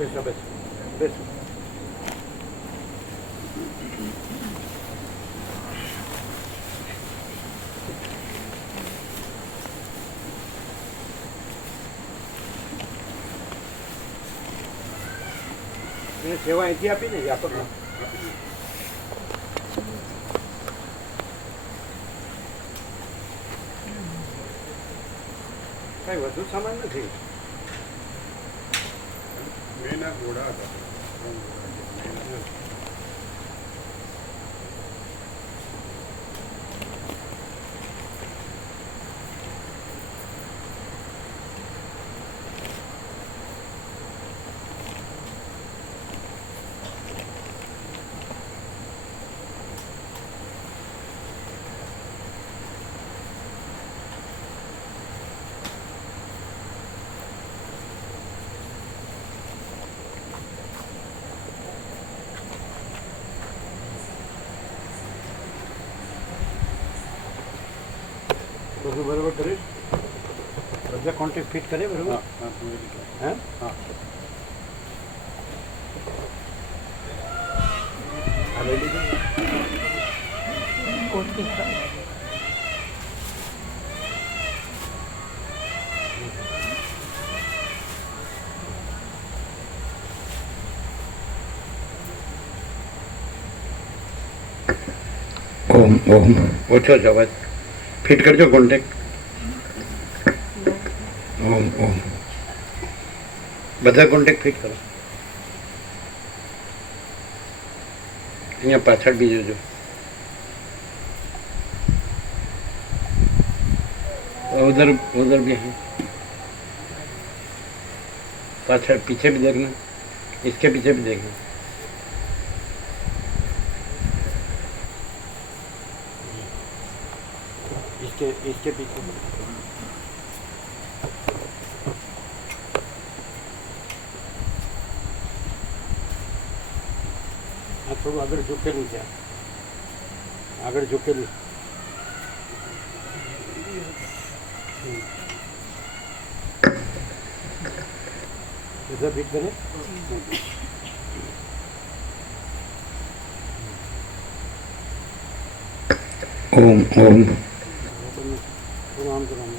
બેસો બેસો બેસો. એને સેવા અહીંથી આપી ને વ્યાપકમાં. કઈ વધુ સામાન નથી. મેના ઘોડા હતા. બધું બરાબર કરે બધા કોન્ટેક્ટ ફિટ કરે બરાબર. હા હા હા લઈ લીધું. ઓમ ઓમ ઓછો જ અવાજ ફિટ કરજો કોન્ટેક્ટ. ઓમ ઓમ બધા કોન્ટેક્ટ ફિટ કરો. અહીંયા પાછળ બી જોજો. उधर उधर भी है पाछड़ पीछे भी देखना इसके पीछे भी देखना. इसके पीछे આ થોડું આગળ ઝૂકેલું છે. આગળ ઝૂકેલું. બધા ફિટ કરે. ओम ओम થોડું આમ કરો આમ.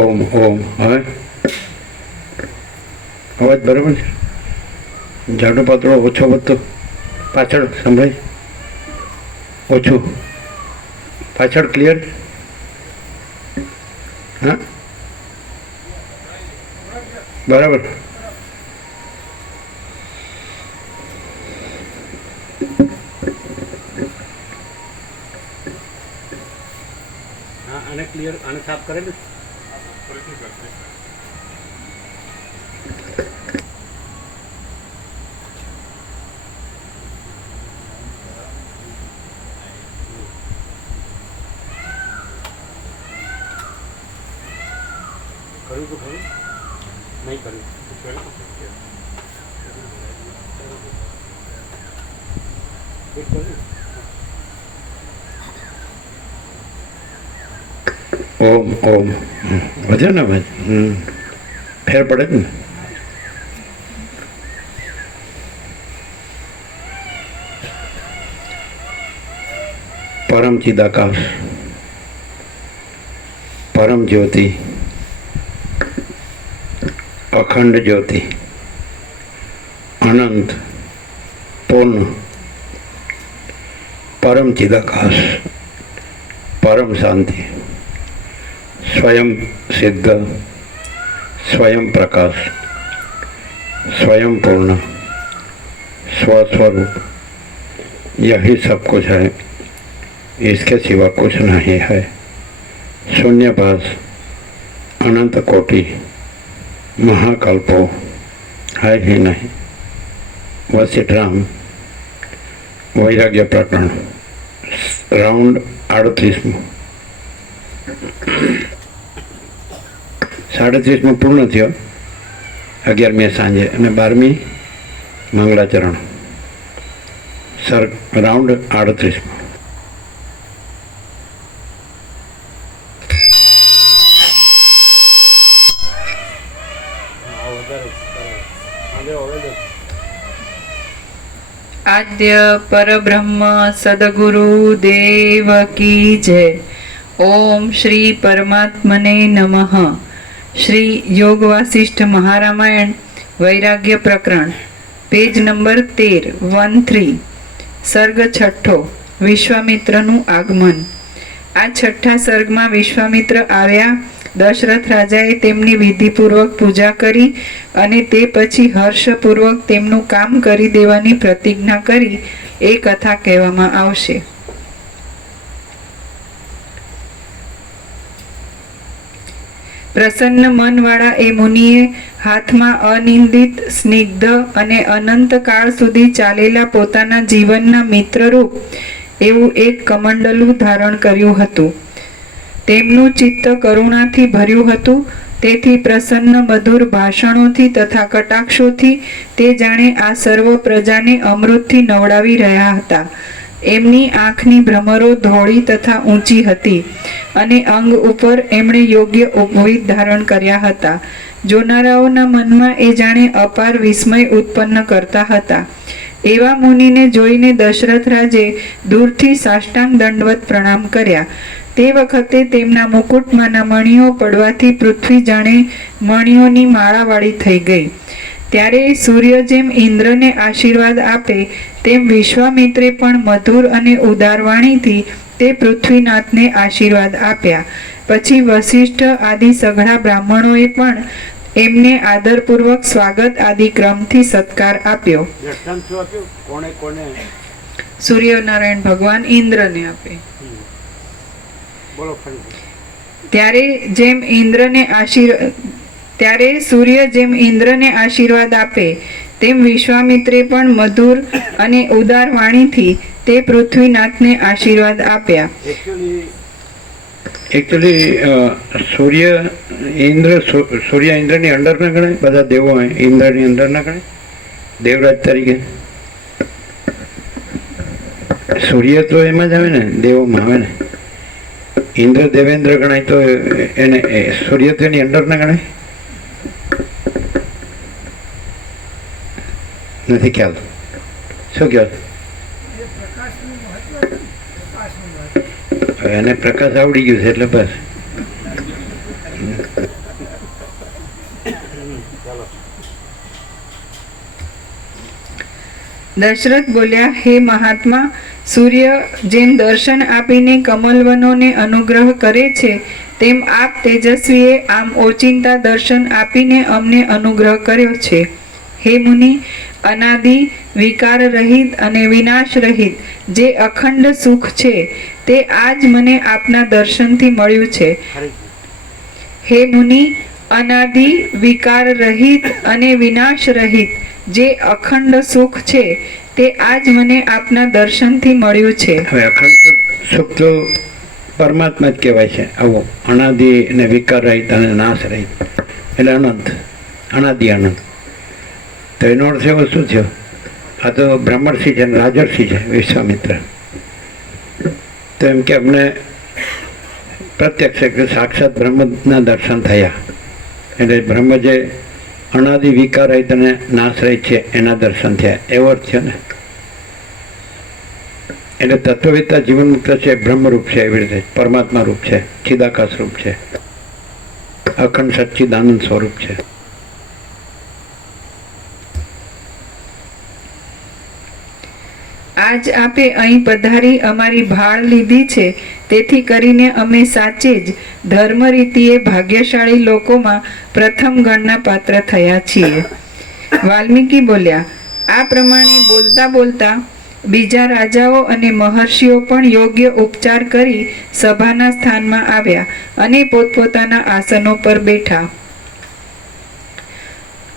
ओम ओम હવે અવાજ બરાબર છે. જાડો પાતળો ઓછો વધતો પાછળ સંભળાય ઓછું પાછળ ક્લિયર. હા બરાબર. હા આને ક્લિયર આને સાફ કરેલું. કર્યું તો ખરું નહીં કર્યું. ફિટ કર્યું. ઓમ ઓમ વધે ને ભાઈ ફેર પડે જ ને. પરમ ચિદાકાશ પરમ જ્યોતિ અખંડ જ્યોતિ અનંત પૂર્ણ પરમ ચિદાકાશ પરમ શાંતિ स्वयं सिद्ध स्वयं प्रकाश स्वयं पूर्ण स्वस्वरूप यही सब कुछ है. इसके सिवा कुछ नहीं है. शून्यभास अनंत कोटि महाकल्पो है ही नहीं. वशिष्ठराम वैराग्य प्रकरण राउंड 38 37 પૂર્ણ થયો. 11મી સાંજે અને 12મી મંગળાચરણ સર રાઉન્ડ 38. આદ્ય પરબ્રહ્મ સદગુરુ દેવ કી જય. ઓમ શ્રી પરમાત્મને નમઃ. શ્રી યોગ વાસિષ્ઠ મહારામાયણ વૈરાગ્ય પ્રકરણ, પેજ નંબર 13 સર્ગ છઠ્ઠો. વિશ્વામિત્રનું આગમન. આ છઠ્ઠા સર્ગમાં વિશ્વામિત્ર આવ્યા. દશરથ રાજાએ તેમની વિધિપૂર્વક પૂજા કરી અને તે પછી હર્ષપૂર્વક તેમનું કામ કરી દેવાની પ્રતિજ્ઞા કરી એ કથા કહેવામાં આવશે. પ્રસન્ન મનવાળા એ મુનિએ હાથમાં અનિંદિત, સ્નિગ્ધ અને અનંત કાળ સુધી ચાલેલા પોતાના જીવનના મિત્રરૂપ એવું એક કમંડલું ધારણ કર્યું હતું. તેમનું ચિત્ત કરુણાથી ભર્યું હતું. તેથી પ્રસન્ન મધુર ભાષણોથી તથા કટાક્ષોથી તે જાણે આ સર્વ પ્રજાને અમૃતથી નવડાવી રહ્યા હતા. એમની આંખની ભ્રમરો ધોળી તથા ઊંચી હતી અને અંગ ઉપર એમણે યોગ્ય ઉપવીત ધારણ કર્યા હતા. જોનારાઓના મનમાં એ જાણે અપાર વિસ્મય ઉત્પન્ન કરતા હતા. એવા મુનિને જોઈને દશરથ રાજે દૂરથી સાષ્ટાંગ દંડવત પ્રણામ કર્યા. તે વખતે તેમના મુકુટમાંના મણીઓ પડવાથી પૃથ્વી જાણે મણીઓની માળાવાળી થઈ ગઈ. ત્યારે સૂર્ય જેમ ઇન્દ્રને આશીર્વાદ આપે તેમ વિશ્વામિત્રે પણ મધુર અને ઉદાર વાણીથી તે પૃથ્વીનાથને આશીર્વાદ આપ્યા. પછી વશિષ્ઠ આદિ સઘળા બ્રાહ્મણોએ પણ એમને આદરપૂર્વક સ્વાગત આદિ ક્રમથી સત્કાર આપ્યો. સૂર્યનારાયણ ભગવાન ઇન્દ્રને આપે. ત્યારે સૂર્ય જેમ ઇન્દ્રને આશીર્વાદ આપે તેમ વિશ્વામિત્રે પણ મધુર અને ઉદાર વાણીથી તે પૃથ્વીનાથને આશીર્વાદ આપ્યા. એકચ્યુઅલી સૂર્ય ઇન્દ્રની અંડર ના ગણાય? બધા દેવો ઇન્દ્રની અંડર ના ગણાય દેવરાજ તરીકે? સૂર્ય તો એમાં જ આવે ને, દેવોમાં આવે ને. ઇન્દ્ર દેવેન્દ્ર ગણાય તો એને સૂર્ય તો એની અંડર ના ગણાય? નથી ખ્યાલ. શું ખ્યાલ? એને પ્રકાશ આવડી ગયું છે એટલે બસ. દશરથ બોલ્યા, હે મહાત્મા, સૂર્ય જેમ દર્શન આપીને કમલવનોને અનુગ્રહ કરે છે તેમ આપ તેજસ્વીએ આમ ઓચિંતા દર્શન આપીને અમને અનુગ્રહ કર્યો છે. હે મુનિ, અનાદિ, વિકાર રહિત અને વિનાશ રહિત જે અખંડ સુખ છે તે આજ મને આપના દર્શનથી મળ્યું છે. હે મુનિ, અનાદિ, વિકાર રહિત અને વિનાશ રહિત જે અખંડ સુખ છે તે આજ મને આપના દર્શનથી મળ્યું છે. હવે અખંડ સુખ તો પરમાત્મા જ કહેવાય છે. આવો અનાદિ અને વિકાર રહિત અને નાશ રહિત એટલે અનંત, અનાદિ અનંત. તો એનો અર્થ એવો શું થયો? આ તો બ્રહ્મર્ષિ છે, રાજર્ષિ છે વિશ્વામિત્ર. તો એમ કે અમને પ્રત્યક્ષ કે સાક્ષાત બ્રહ્મના દર્શન થયા. એટલે બ્રહ્મ જે અનાદિ વિકાર રહિત અને નાશ રહિત છે એના દર્શન થયા, એવો અર્થ છે ને. એટલે તત્વવેત્તા જીવન મુક્ત છે, બ્રહ્મરૂપ છે, એવી રીતે પરમાત્મા રૂપ છે, ચિદાકાશ રૂપ છે, અખંડ સચ્ચિદાનંદ સ્વરૂપ છે. આજ આપે અહીં પધારી અમારી ભાળ લીધી છે, તેથી કરીને અમે સાચે જ ધર્મ રીતિએ ભાગ્યશાળી લોકોમાં પ્રથમ ગણના પાત્ર થયા છીએ. વાલ્મીકી બોલ્યા, આ પ્રમાણે બોલતા બોલતા બીજા રાજાઓ અને મહર્ષિઓ પણ યોગ્ય ઉપચાર કરી સભાના સ્થાનમાં આવ્યા અને પોતપોતાના આસનો પર બેઠા.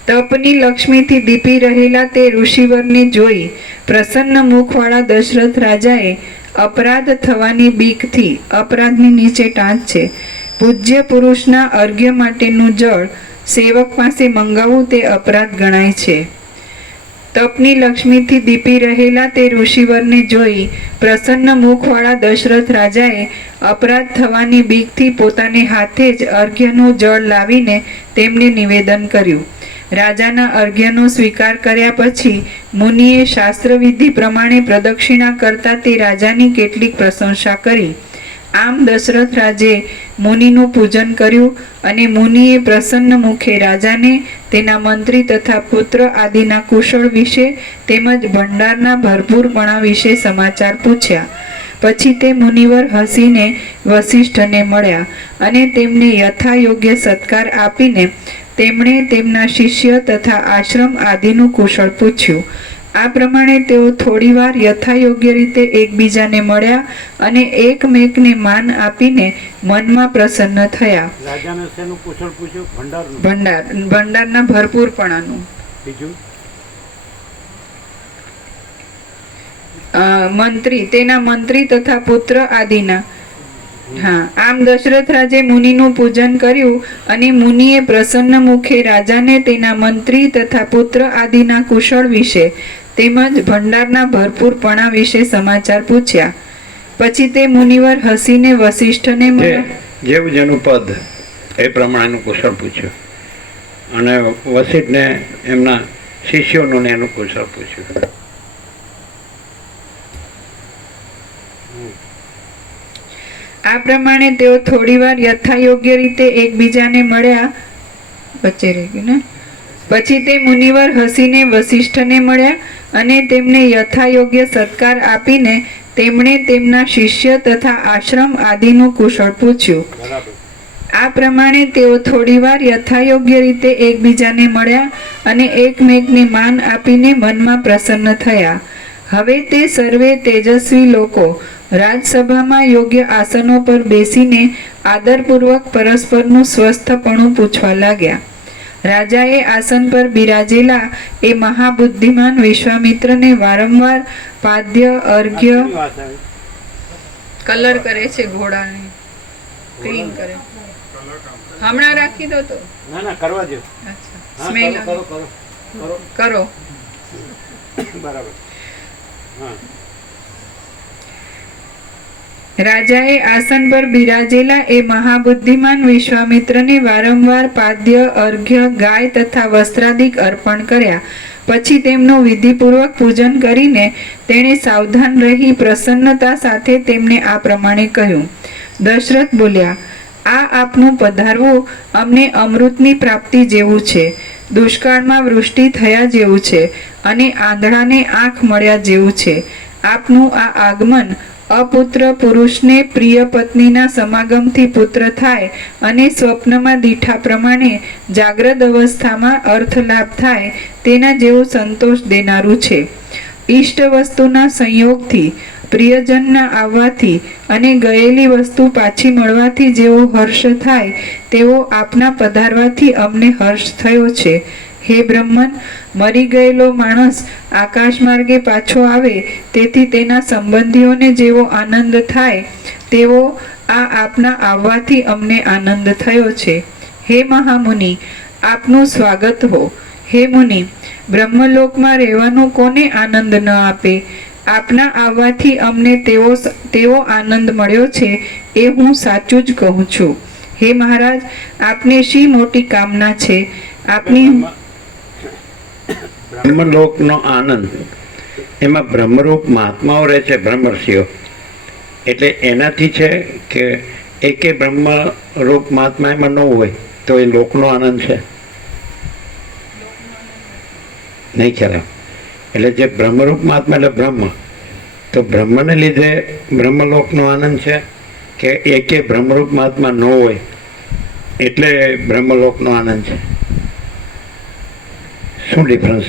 તપની લક્ષ્મીથી દીપી રહેલા તે ઋષિવરને જોઈ પ્રસન્ન મુખવાળા દશરથ રાજાએ અપરાધ થવાની બીકથી, અપરાધની નીચે ટાંચ છે, પૂજ્ય પુરુષના અર્ઘ્ય માટેનું જળ સેવક પાસે મંગાવવું તે અપરાધ ગણાય છે. તપની લક્ષ્મીથી દીપી રહેલા તે ઋષિવરને જોઈ પ્રસન્ન મુખવાળા દશરથ રાજાએ અપરાધ થવાની બીકથી પોતાને હાથે જ અર્ઘ્યનું જળ લાવીને તેમને નિવેદન કર્યું. રાજાના અર્ઘ્યનો સ્વીકાર કર્યા પછી મુનિએ શાસ્ત્રવિધિ પ્રમાણે પ્રદક્ષિણા કરતા તે રાજાની કેટલીક પ્રશંસા કરી. આમ દશરથ રાજે મુનિનું પૂજન કર્યું અને મુનિએ પ્રસન્ન મુખે રાજાને તેના મંત્રી તથા પુત્ર આદિના કુશળ વિશે તેમજ ભંડારના ભરપૂરપણા વિશે સમાચાર પૂછ્યા. પછી તે મુનિવર હસીને વસિષ્ઠને મળ્યા અને તેમને યથાયોગ્ય સત્કાર આપીને તેમણે તેમના શિષ્ય તથા આશ્રમ આદિનું કુશળ પૂછ્યું. આ પ્રમાણે તેઓ થોડીવાર યથાયોગ્ય રીતે એકબીજાને મળ્યા અને એકમેકને માન આપીને મનમાં પ્રસન્ન થયા. રાજાને શેનું કુશળ પૂછ્યું? ભંડારનું. ભંડારના ભરપૂરપણાનું. બીજું તેના મંત્રી તથા પુત્ર આદિના. હા, આમ દશરથ રાજે મુનિનું પૂજન કર્યું અને મુનિએ પ્રસન્ન મુખે રાજાને તેના મંત્રી તથા પુત્ર આદિના કુશળ વિશે તેમજ ભંડારના ભરપૂરપણા વિશે સમાચાર પૂછ્યા. પછી તે મુનિવર હસીને વસિષ્ઠને મળ્યા. જેવું જેનું પદ એ પ્રમાણેનું કુશળ પૂછ્યું અને વસિષ્ઠને એમના શિષ્યોનું એનું કુશળ પૂછ્યું. આ પ્રમાણે તેઓ થોડીવાર યથાયોગ્ય રીતે એકબીજાને મળ્યા. વચ્ચે રહી ગયું ને. પછી તે મુનિવર હસીને વસિષ્ઠને મળ્યા અને તેમને યથાયોગ્ય સત્કાર આપીને તેમણે તેમના શિષ્ય તથા આશ્રમ આદિનું કુશળ પૂછ્યું. આ પ્રમાણે તેઓ થોડીવાર યથાયોગ્ય રીતે એકબીજાને મળ્યા અને એકમેકને માન આપીને મનમાં પ્રસન્ન થયા. હવે તે સર્વે તેજસ્વી લોકો રાજસભામાં યોગ્ય આસનો પર બેસીને આદરપૂર્વક પરસ્પરનું સ્વસ્થપણું પૂછવા લાગ્યા. રાજાએ આસન પર બિરાજેલા એ મહાબુદ્ધિમાન વિશ્વામિત્રને વારંવાર પાદ્ય અર્ઘ્ય કલર કરે છે. ઘોડાને ક્લીન કરે. હમણાં રાખી દો તો. ના કરવા દો. અચ્છા, સ્મેલ કરો. બરાબર. હા. રાજાએ આસન પર બિરાજેલા એ મહાબુદ્ધિમાન વિશ્વામિત્રને વારંવાર પાદ્ય અર્ઘ્ય ગાય તથા વસ્ત્રાદિક અર્પણ કર્યા. પછી તેમનું વિધિપૂર્વક પૂજન કરીને તેણે સાવધાન રહી પ્રસન્નતા સાથે તેમને આ પ્રમાણે કહ્યું. દશરથ બોલ્યા, આ આપનું પધારવું અમને અમૃતની પ્રાપ્તિ જેવું છે, દુષ્કાળમાં વૃષ્ટિ થયા જેવું છે અને આંધળાને આંખ મળ્યા જેવું છે. આપનું આ આગમન અપુત્ર પુરુષને પ્રિય પત્નીના સમાગમથી પુત્ર થાય અને સ્વપ્નમાં દીઠા પ્રમાણે જાગ્રત અવસ્થામાં અર્થ લાભ થાય તેના જેવું સંતોષ દેનારું છે. ઈષ્ટ વસ્તુના સંયોગથી, પ્રિયજનના આવવાથી અને ગયેલી વસ્તુ પાછી મળવાથી જેવો હર્ષ થાય તેવો આપના પધારવાથી અમને હર્ષ થયો છે. હે બ્રહ્મન, મરી ગયેલો માણસ આકાશ માર્ગે પાછો આવે તેથી તેના સંબંધીઓને જેવો આનંદ થાય તેવો આ આપના આવવાથી અમને આનંદ થયો છે. હે મહામુનિ, આપનું સ્વાગત હો. હે મુનિ, બ્રહ્મલોકમાં રહેવાનું કોને આનંદ ન આપે? આપના આવવાથી અમને તેવો આનંદ મળ્યો છે એ હું સાચું જ કહું છું. હે મહારાજ, આપને શી મોટી કામના છે? આપની બ્રહ્મલોકનો આનંદ, એમાં બ્રહ્મરૂપ મહાત્માઓ રહે છે, બ્રહ્મર્ષિઓ. એટલે એનાથી છે કે એકે બ્રહ્મરૂપ મહાત્મા એમાં ન હોય તો એ લોકનો આનંદ છે નહીં. ખ્યાલ. એટલે જે બ્રહ્મરૂપ મહાત્મા એટલે બ્રહ્મ, તો બ્રહ્મને લીધે બ્રહ્મલોકનો આનંદ છે કે એકે બ્રહ્મરૂપ મહાત્મા ન હોય એટલે બ્રહ્મલોકનો આનંદ છે. શું ડિફરન્સ?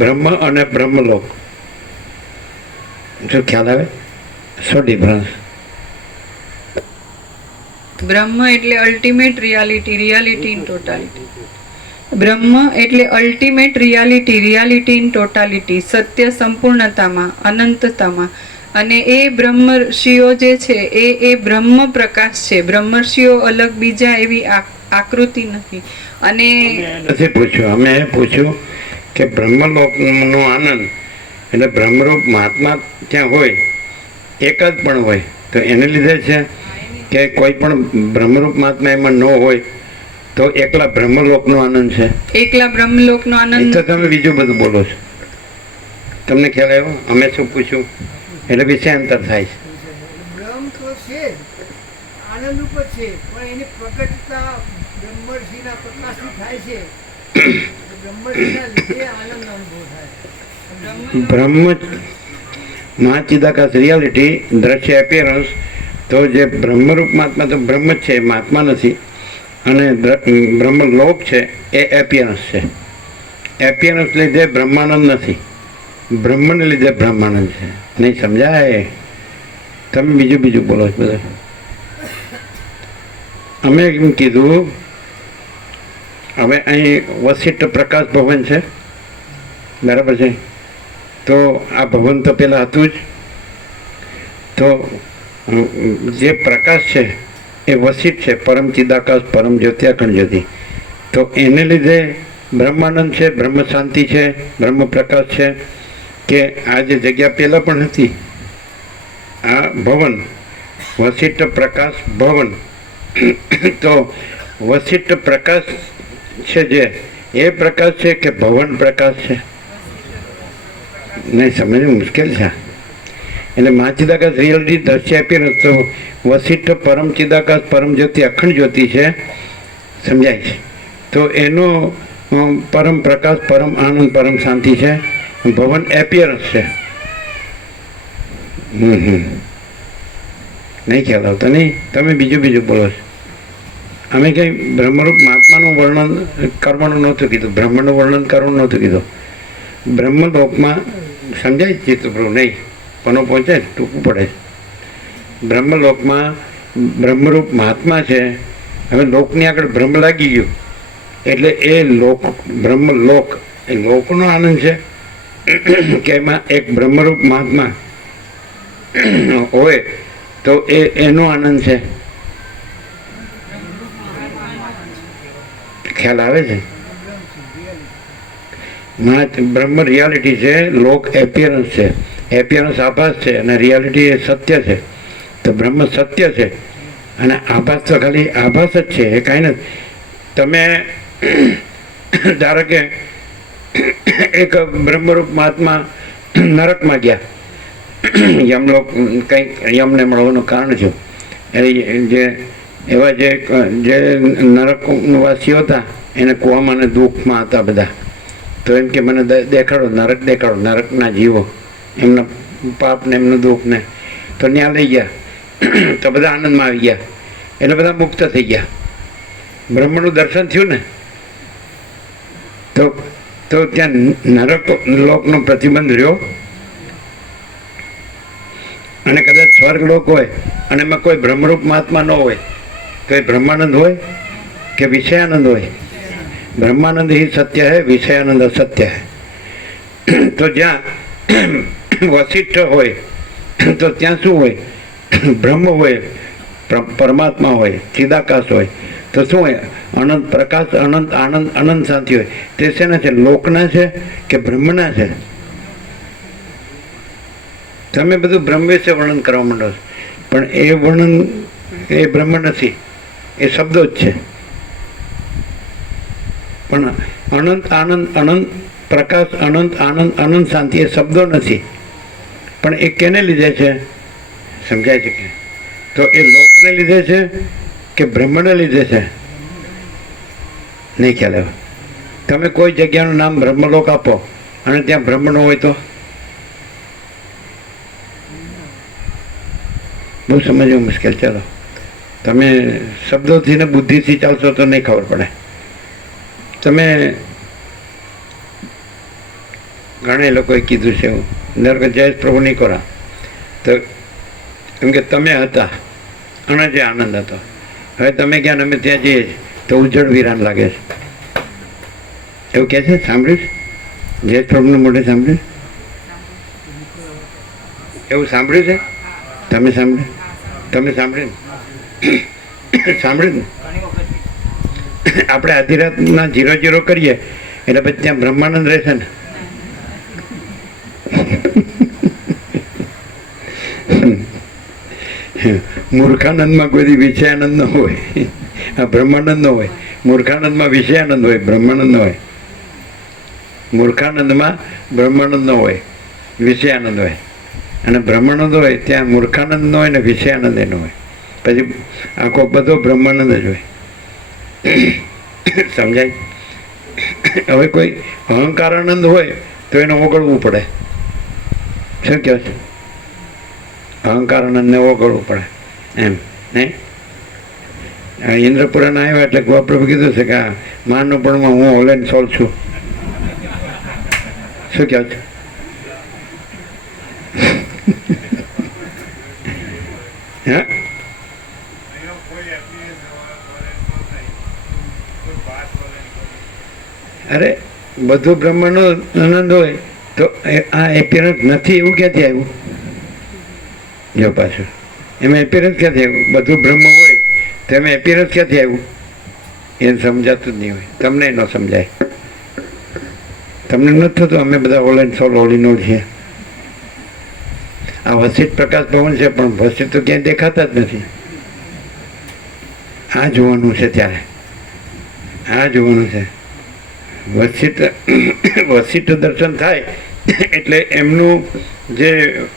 બ્રહ્મ અને બ્રહ્મલોક, શું ખ્યાલ આવે? શું ડિફરન્સ? બ્રહ્મ એટલે ultimate reality, reality in totality. બ્રહ્મ એટલે ultimate reality, reality in totality, સત્ય સંપૂર્ણતામાં, અનંતતામાં. અને એ બ્રહ્મર્ષિઓ જે છે એ બ્રહ્મ પ્રકાશ છે. બ્રહ્મર્ષિઓ અલગ બીજા એવી આકૃતિ નથી. અને નથી પૂછ્યું, અમે પૂછ્યું કે બ્રહ્મલોકનો આનંદ એટલે બ્રહ્મરૂપ મહાત્મા ત્યાં હોય, એક જ પણ હોય, તો એને લીધે છે કે કોઈ પણ બ્રહ્મરૂપ મહાત્મા એમાં ન હોય તો એકલા બ્રહ્મલોકનો આનંદ છે. એકલા બ્રહ્મલોકનો એ આનંદ. તો તમે બીજું બધું બોલો છો. તમને ખ્યાલ આવ્યો? અમે શું પૂછ્યું એટલે વિષયાંતર થાય છે. બ્રહ્મ તો છે જ, આનંદ ઉપર છે, પણ એની પ્રકટતા બ્રહ્મર્ષિના પ્રકાશથી થાય છે. બ્રહ્મર્ષિના લીધે આનંદ અનુભવ થાય. બ્રહ્મ મહાચિદાકાશ રિયાલિટી, દ્રશ્ય એપિયરન્સ. તો જે બ્રહ્મરૂપ મહાત્મા તો બ્રહ્મ જ છે, મહાત્મા નથી. અને બ્રહ્મલોક છે એ એપિયરન્સ છે. એપિયરન્સ લીધે બ્રહ્માનંદ નથી, બ્રહ્મને લીધે બ્રહ્માનંદ છે. નહીં સમજાય? તમે બીજું બોલો છો બધા. અમે એમ કીધું હવે અહીં વસિષ્ઠ પ્રકાશ ભવન છે, બરાબર છે? તો આ ભવન તો પહેલાં હતું જ. તો જે પ્રકાશ છે એ વસિષ્ઠ છે, પરમ ચિદાકાશ, પરમ જ્યોતિ, અખંડ જ્યોતિ. તો એને લીધે બ્રહ્માનંદ છે, બ્રહ્મ શાંતિ છે, બ્રહ્મ પ્રકાશ છે. કે આ જે જગ્યા પહેલાં પણ હતી, આ ભવન વસિષ્ઠ પ્રકાશ ભવન. તો વસિષ્ઠ પ્રકાશ છે જે એ પ્રકાશ છે કે ભવન પ્રકાશ છે? નહીં, સમજવું મુશ્કેલ છે. એટલે મહાચિદાકાશ રિયાલિટી, દ્રશ્ય એપિયરન્સ. તો વસિષ્ઠ પરમ ચિદાકાશ, પરમ જ્યોતિ, અખંડ જ્યોતિ છે, સમજાય છે? તો એનો પરમ પ્રકાશ, પરમ આનંદ, પરમ શાંતિ છે. ભવન એપિયરન્સ છે. નહીં ખ્યાલ આવતો? નહીં, તમે બીજું બોલો છો. અમે કંઈ બ્રહ્મરૂપ મહાત્માનું વર્ણન કરવાનું નહોતું કીધું, બ્રહ્મનું વર્ણન કરવાનું નહોતું કીધું. બ્રહ્મલોકમાં સમજાય ચિત્તપ્રભુ? નહીં, કોનો પહોંચે ટૂંકું પડે. બ્રહ્મલોકમાં બ્રહ્મરૂપ મહાત્મા છે. હવે લોકની આગળ બ્રહ્મ લાગી ગયું એટલે એ લોક, બ્રહ્મલોક એ લોકનો આનંદ છે કે એમાં એક બ્રહ્મરૂપ મહાત્મા હોય તો એનો આનંદ છે? ખ્યાલ આવે છે? બ્રહ્મ રિયાલિટી છે, લોક એપિયરન્સ છે. એપિયરન્સ આભાસ છે અને રિયાલિટી એ સત્ય છે. તો બ્રહ્મ સત્ય છે અને આભાસ તો ખાલી આભાસ જ છે, એ કાંઈ નથી. તમે ધારો કે એક બ્રહ્મરૂપ મહાત્મા નરકમાં ગયા, યમલોક કંઈક યમને મળવાનું કારણ છે. જે એવા જે નરકવાસીઓ હતા એને કુવામાં અને દુઃખમાં હતા બધા. તો એમ કે મને દેખાડો નરક, દેખાડો નરકના જીવો, એમના પાપને એમનું દુઃખને. તો ત્યાં લઈ ગયા તો બધા આનંદમાં આવી ગયા, એટલે બધા મુક્ત થઈ ગયા. બ્રહ્મનું દર્શન થયું ને. તો ત્યાં નરક લોકનો પ્રતિબંધ રહ્યો. અને કદાચ સ્વર્ગલોક હોય અને એમાં કોઈ બ્રહ્મરૂપ મહાત્મા ન હોય તો એ બ્રહ્માનંદ હોય કે વિષયાનંદ હોય? બ્રહ્માનંદ ही સત્ય है, વિષયાનંદ અસત્ય है. તો જ્યાં વસિષ્ઠ હોય તો ત્યાં શું હોય? બ્રહ્મ હોય, પરમાત્મા હોય, ચિદાકાશ હોય. તો શું હોય? અનંત પ્રકાશ, અનંત આનંદ, અનંત શાંતિ હોય. તે શેના છે? લોકના છે કે બ્રહ્મના છે? તમે બધું બ્રહ્મ વિશે વર્ણન કરવા માંડો છો, પણ એ વર્ણન એ બ્રહ્મ નથી, એ શબ્દો જ છે. પણ અનંત આનંદ, અનંત પ્રકાશ, અનંત આનંદ, અનંત શાંતિ એ શબ્દો નથી. પણ એ કેને લીધે છે? સમજાય છે કે? તો એ લોકને લીધે છે કે બ્રહ્મને લીધે છે? નહીં ખ્યાલ આવે. તમે કોઈ જગ્યાનું નામ બ્રહ્મલોક આપો અને ત્યાં બ્રહ્મ ન હોય તો બહુ સમજવું મુશ્કેલ. ચાલો, તમે શબ્દોથી ને બુદ્ધિથી ચાલશો તો નહીં ખબર પડે. તમે ઘણા લોકોએ કીધું છે એવું, ધારો કે જયેશ પ્રભુ નિકોરા, તો કેમ કે તમે હતા અને જે આનંદ હતો, હવે તમે ક્યાં અમે ત્યાં જઈએ તો ઉજ્જડ વિરાન લાગે છે એવું કહે છે. સાંભળ્યું છે? જયેશ પ્રભુનું મોઢે સાંભળ્યું? એવું સાંભળ્યું છે? તમે સાંભળ્યું? તમે સાંભળ્યું ને? સાંભળ્યું ને? આપણે આધી રાતના 0-0 કરીએ એટલે પછી ત્યાં બ્રહ્માનંદ રહેશે ને? મૂર્ખાનંદમાં કોઈ વિષયાનંદ ન હોય, આ બ્રહ્માનંદ ન હોય. મૂર્ખાનંદમાં વિષયાનંદ હોય, બ્રહ્માનંદ ન હોય. મૂર્ખાનંદમાં બ્રહ્માનંદ ન હોય, વિષયાનંદ હોય. અને બ્રહ્માનંદ હોય ત્યાં મૂર્ખાનંદ ન હોય ને વિષયાનંદ ન હોય. પછી આખો બધો બ્રહ્માનંદ જ હોય. સમજાય? હવે કોઈ અહંકારાનંદ હોય તો એને ઓગળવું પડે. શું કહો છો? અહંકારાનંદને ઓગળવું પડે એમ નહીં? ઇન્દ્રપુરાના આવ્યા એટલે ગોપ્રભુ કીધું છે કે આ માનવપણમાં હું હોલેન સોલ છું. શું કહો છો? હા, અરે બધું બ્રહ્માંડનો આનંદ હોય તો આ એપિયરન્સ નથી એવું ક્યાંથી આવ્યું? જો પાછું એમાં એપિયરન્સ ક્યાંથી આવ્યું? બધું બ્રહ્મ હોય તો એમાં એપિયરન્સ ક્યાંથી આવ્યું? એને સમજાતું જ નહીં હોય. તમને ન સમજાય. તમને નથી થતું અમે બધા ઓલ એન્ડ સોલ હોલીનો છીએ. આ વસિત પ્રકાશ ભવન છે પણ વસિત તો ક્યાંય દેખાતા જ નથી. આ જોવાનું છે ત્યારે, આ જોવાનું છે. વસિત દર્શન થાય એટલે એમનું જે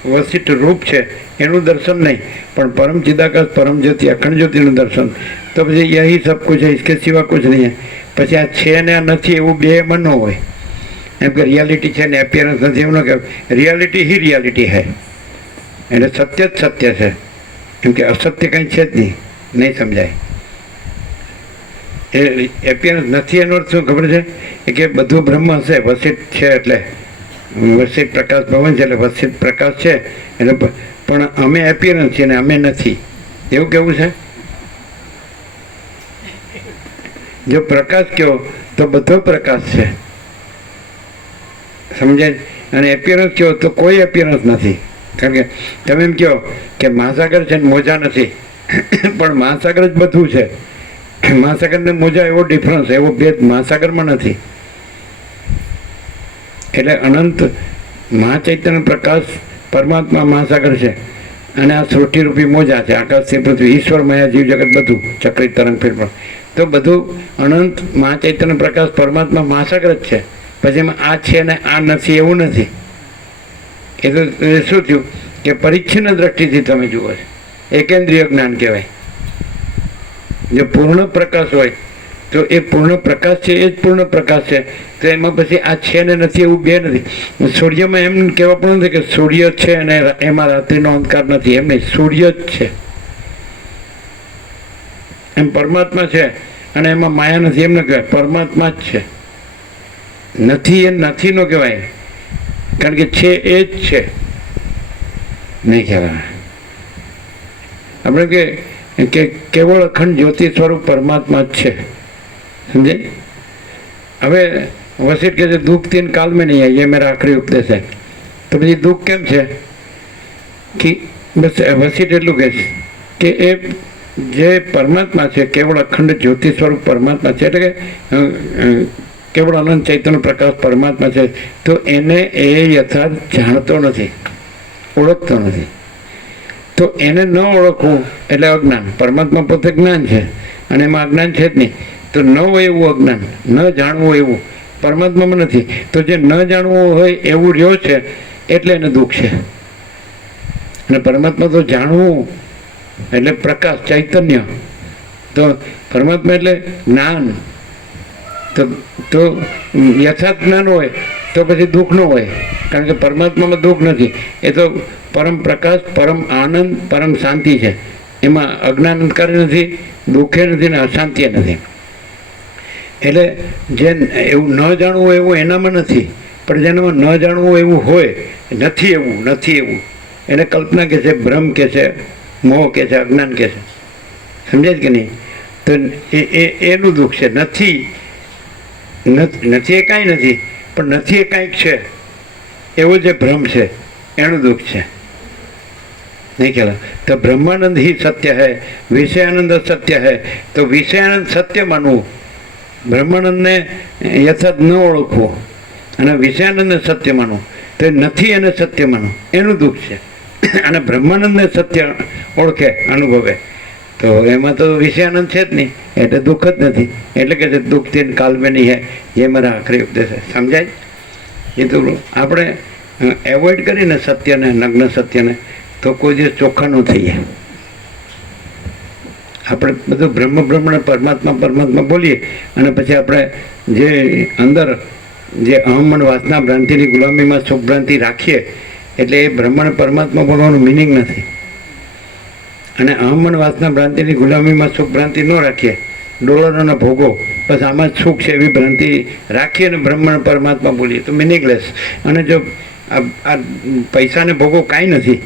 વસિત રૂપ છે એનું દર્શન નહીં, પણ પરમ ચિદાકાશ પરમ જ્યોતિ અખંડ જ્યોતિનું દર્શન. તો પછી યહી સબ કુછ है, इसके सिवा कुछ नहीं है. પછી આ છે ને આ નથી એવું બે એમાં ન હોય. એમ કે રિયાલિટી છે ને એપિયરન્સ નથી એવું ન કહેવાય. રિયાલિટી હી રિયાલિટી है, એટલે સત્ય જ સત્ય છે. એમ કે અસત્ય કંઈ છે જ નહીં, નહીં સમજાય. એ એપિયરન્સ નથી એનો અર્થ શું ખબર છે? કે બધું બ્રહ્મ હશે, વસિત છે એટલે વસિત પ્રકાશ ભવન છે એટલે વસિત પ્રકાશ છે એટલે, પણ અમે એપિયરન્સ છીએ ને અમે નથી એવું કેવું છે? જો પ્રકાશ કહો તો બધો પ્રકાશ છે, સમજાય? અને એપિયરન્સ કહો તો કોઈ એપિયરન્સ નથી. કારણ કે તમે એમ કહો કે મહાસાગર છે ને મોજા નથી, પણ મહાસાગર જ બધું છે. મહાસાગર ને મોજા એવો ડિફરન્સ, એવો ભેદ મહાસાગરમાં નથી. એટલે અનંત મહાચૈતન્ય પ્રકાશ પરમાત્મા મહાસાગર છે અને આ સૃષ્ટિરૂપી મોજા છે. આકાશથી પૃથ્વી, ઈશ્વર, માયા, જીવ જગત બધું ચક્રી તરંગ ફેરફાર, તો બધું અનંત મહાચૈતન્ય પ્રકાશ પરમાત્મા મહાસાગર જ છે. પછી એમાં આ છે ને આ નથી એવું નથી. એ તો શું થયું કે પરિચ્છિન્ન દ્રષ્ટિથી તમે જુઓ છો, એકેન્દ્રિય જ્ઞાન કહેવાય. જો પૂર્ણ પ્રકાશ હોય તો એ પૂર્ણ પ્રકાશ છે, એ જ પૂર્ણ પ્રકાશ છે. તો એમાં પછી આ છે ને નથી એવું બે નથી. સૂર્યમાં એમ કહેવા પણ નથી કે સૂર્ય છે અને એમાં રાત્રિનો અંધકાર નથી, એમ નહીં, સૂર્ય જ છે. એમ પરમાત્મા છે અને એમાં માયા નથી એમ ન કહેવાય, પરમાત્મા જ છે. નથી એ નથી નો કહેવાય, કારણ કે છે એ જ છે. નહીં કહેવાય. આપણે કે કેવળ અખંડ જ્યોતિ સ્વરૂપ પરમાત્મા જ છે. સમજે? હવે વસિત કે છે दुख तीन काल में नहीं है, ये मेरा आखिरी उपदेश है. તો પછી દુઃખ કેમ છે કે બસ વસિત એટલું કહે છે કે એ જે પરમાત્મા છે, કેવળ અખંડ જ્યોતિ સ્વરૂપ પરમાત્મા છે, એટલે કે કેવળ અનંત ચૈતન્ય પ્રકાશ પરમાત્મા છે, તો એને એ યથાર્થ જાણતો નથી, ઓળખતો નથી. તો એને ન ઓળખવું એટલે અજ્ઞાન. પરમાત્મા પોતે જ્ઞાન છે અને એમાં અજ્ઞાન છે જ નહીં. તો ન હોય એવું અજ્ઞાન, ન જાણવું એવું પરમાત્મામાં નથી. તો જે ન જાણવું હોય એવું રહ્યો છે એટલે એને દુઃખ છે. અને પરમાત્મા તો જાણવું એટલે પ્રકાશ, ચૈતન્ય. તો પરમાત્મા એટલે જ્ઞાન. તો યથાર્થ જ્ઞાન હોય તો પછી દુઃખ ન હોય, કારણ કે પરમાત્મામાં દુઃખ નથી. એ તો પરમ પ્રકાશ, પરમ આનંદ, પરમ શાંતિ છે. એમાં અજ્ઞાન અંધકાર નથી, દુઃખે નથી ને અશાંતિ નથી. એટલે જે એવું ન જાણવું એવું એનામાં નથી, પણ જેનામાં ન જાણવું એવું હોય, નથી એવું, નથી એવું, એને કલ્પના કે છે, ભ્રમ કે છે, મોહ કે છે, અજ્ઞાન કે છે. સમજાય કે નહીં? તો એનું દુઃખ છે. નથી એ કાંઈ નથી, પણ નથી એ કાંઈક છે એવો જે ભ્રમ છે એનું દુઃખ છે. નહીં ખ્યાલ? તો બ્રહ્માનંદ ही सत्य है, विषयानंद सत्य है. તો વિષયાનંદ સત્ય માનવું, બ્રહ્માનંદને યથાર્થ ન ઓળખવું અને વિષયાનંદને સત્ય માનવું, તો નથી એને સત્ય માનવું, એનું દુઃખ છે. અને બ્રહ્માનંદને સત્ય ઓળખે, અનુભવે, તો એમાં તો વિષયાનંદ છે જ નહીં, એટલે દુઃખ જ નથી. એટલે કે છે દુઃખથી કાલમે નહીં હે, જે મારા આખરી ઉપદેશ છે. સમજાય? એ તો આપણે એવોઇડ કરીને સત્યને, નગ્ન સત્યને, તો કોઈ દિવસ ચોખ્ખા ન થઈએ. આપણે બધું બ્રહ્મ પરમાત્મા બોલીએ અને પછી આપણે જે અંદર જે અહમન વાસના ભ્રાંતિની ગુલામીમાં સુખ ભ્રાંતિ રાખીએ, એટલે એ બ્રહ્મણ પરમાત્મા બોલવાનું મિનિંગ નથી. અને અહમન વાસના ભ્રાંતિની ગુલામીમાં સુખ ભ્રાંતિ ન રાખીએ, ડોલરોના ભોગો બસ આમાં જ સુખ છે એવી ભ્રાંતિ રાખીએ અને બ્રહ્મણ પરમાત્મા બોલીએ તો મિનિંગલેસ. અને જો આ પૈસાને ભોગો કાંઈ નથી,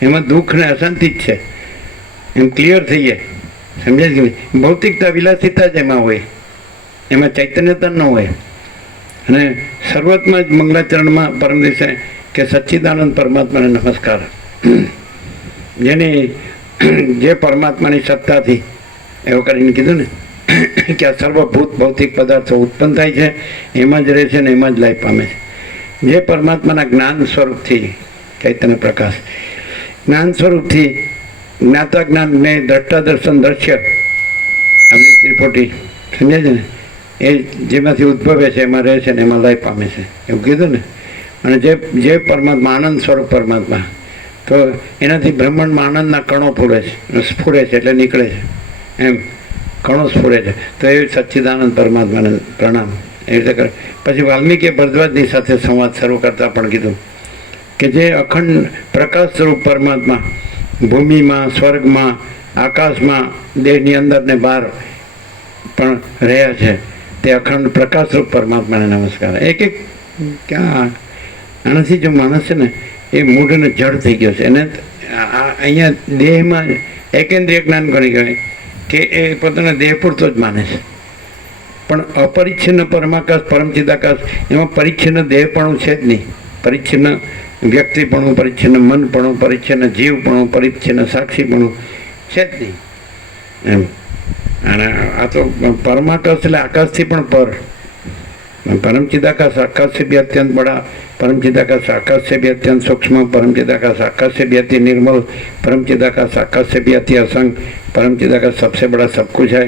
એમાં દુઃખ ને અશાંતિ જ છે, એમ ક્લિયર થઈએ. સમજાય કે નહીં? ભૌતિકતા વિલાસિતા જ એમાં હોય, એમાં ચૈતન્યતા ન હોય. અને શરૂઆતમાં જ મંગલાચરણમાં પરમ દિવસે કે સચ્ચિદાનંદ પરમાત્માને નમસ્કાર, જેની જે પરમાત્માની સત્તાથી એવું કરીને કીધું ને કે આ સર્વભૂત ભૌતિક પદાર્થો ઉત્પન્ન થાય છે, એમાં જ રહે છે ને એમાં જ લાય પામે છે. જે પરમાત્માના જ્ઞાન સ્વરૂપથી ચૈતન્ય પ્રકાશ, જ્ઞાન સ્વરૂપથી જ્ઞાતા જ્ઞાન ને દ્રષ્ટા દર્શન દ્રશ્ય આપણી ત્રિપોટી સમજાય છે ને, એ જેમાંથી ઉદ્ભવે છે એમાં રહે છે ને એમાં લય પામે છે એવું કીધું ને. અને જે પરમાત્મા આનંદ સ્વરૂપ પરમાત્મા, તો એનાથી બ્રહ્માંડમાં આનંદના કણો સ્ફુરે છે એટલે નીકળે છે, એમ કણો સ્ફુરે છે. તો એ સચ્ચિદાનંદ પરમાત્માને પ્રણામ એવી રીતે કરે. પછી વાલ્મીકીએ ભરદ્વાજની સાથે સંવાદ શરૂ કરતા પણ કીધું કે જે અખંડ પ્રકાશ સ્વરૂપ પરમાત્મા ભૂમિમાં, સ્વર્ગમાં, આકાશમાં, દેહની અંદર ને બહાર પણ રહ્યા છે, તે અખંડ પ્રકાશ રૂપ પરમાત્માને નમસ્કાર. એક ક્યાં આનાથી જો માણસ છે ને એ મૂઢને જડ થઈ ગયો છે. એને અહીંયા દેહમાં એકેન્દ્રિય જ્ઞાન કરી કહેવાય કે એ પોતાના દેહ પૂરતો જ માને છે. પણ અપરિચ્છિન્ન પરમાકાશ પરમચિદાકાશ એમાં પરિચ્છિન્ન દેહપણું છે જ નહીં. પરિચ્છિન્ન વ્યક્તિપણું, પરિચ્છિન્ન મનપણું, પરિચ્છિન્ન જીવપણું, પરિચ્છિન્ન સાક્ષીપણું છે જ નહીં એમ. અને આ તો પરમાકાશ એટલે આકાશથી પણ પર. परमचिदाकाश आकाश से भी अत्यंत बड़ा, परमचिदाकाश आकाश से भी अत्यंत सूक्ष्म, परमचिदाकाश आकाश से भी अति निर्मल, परमचिदाकाश आकाश से भी अति असंग, परमचिदाकाश सबसे बड़ा सब कुछ है,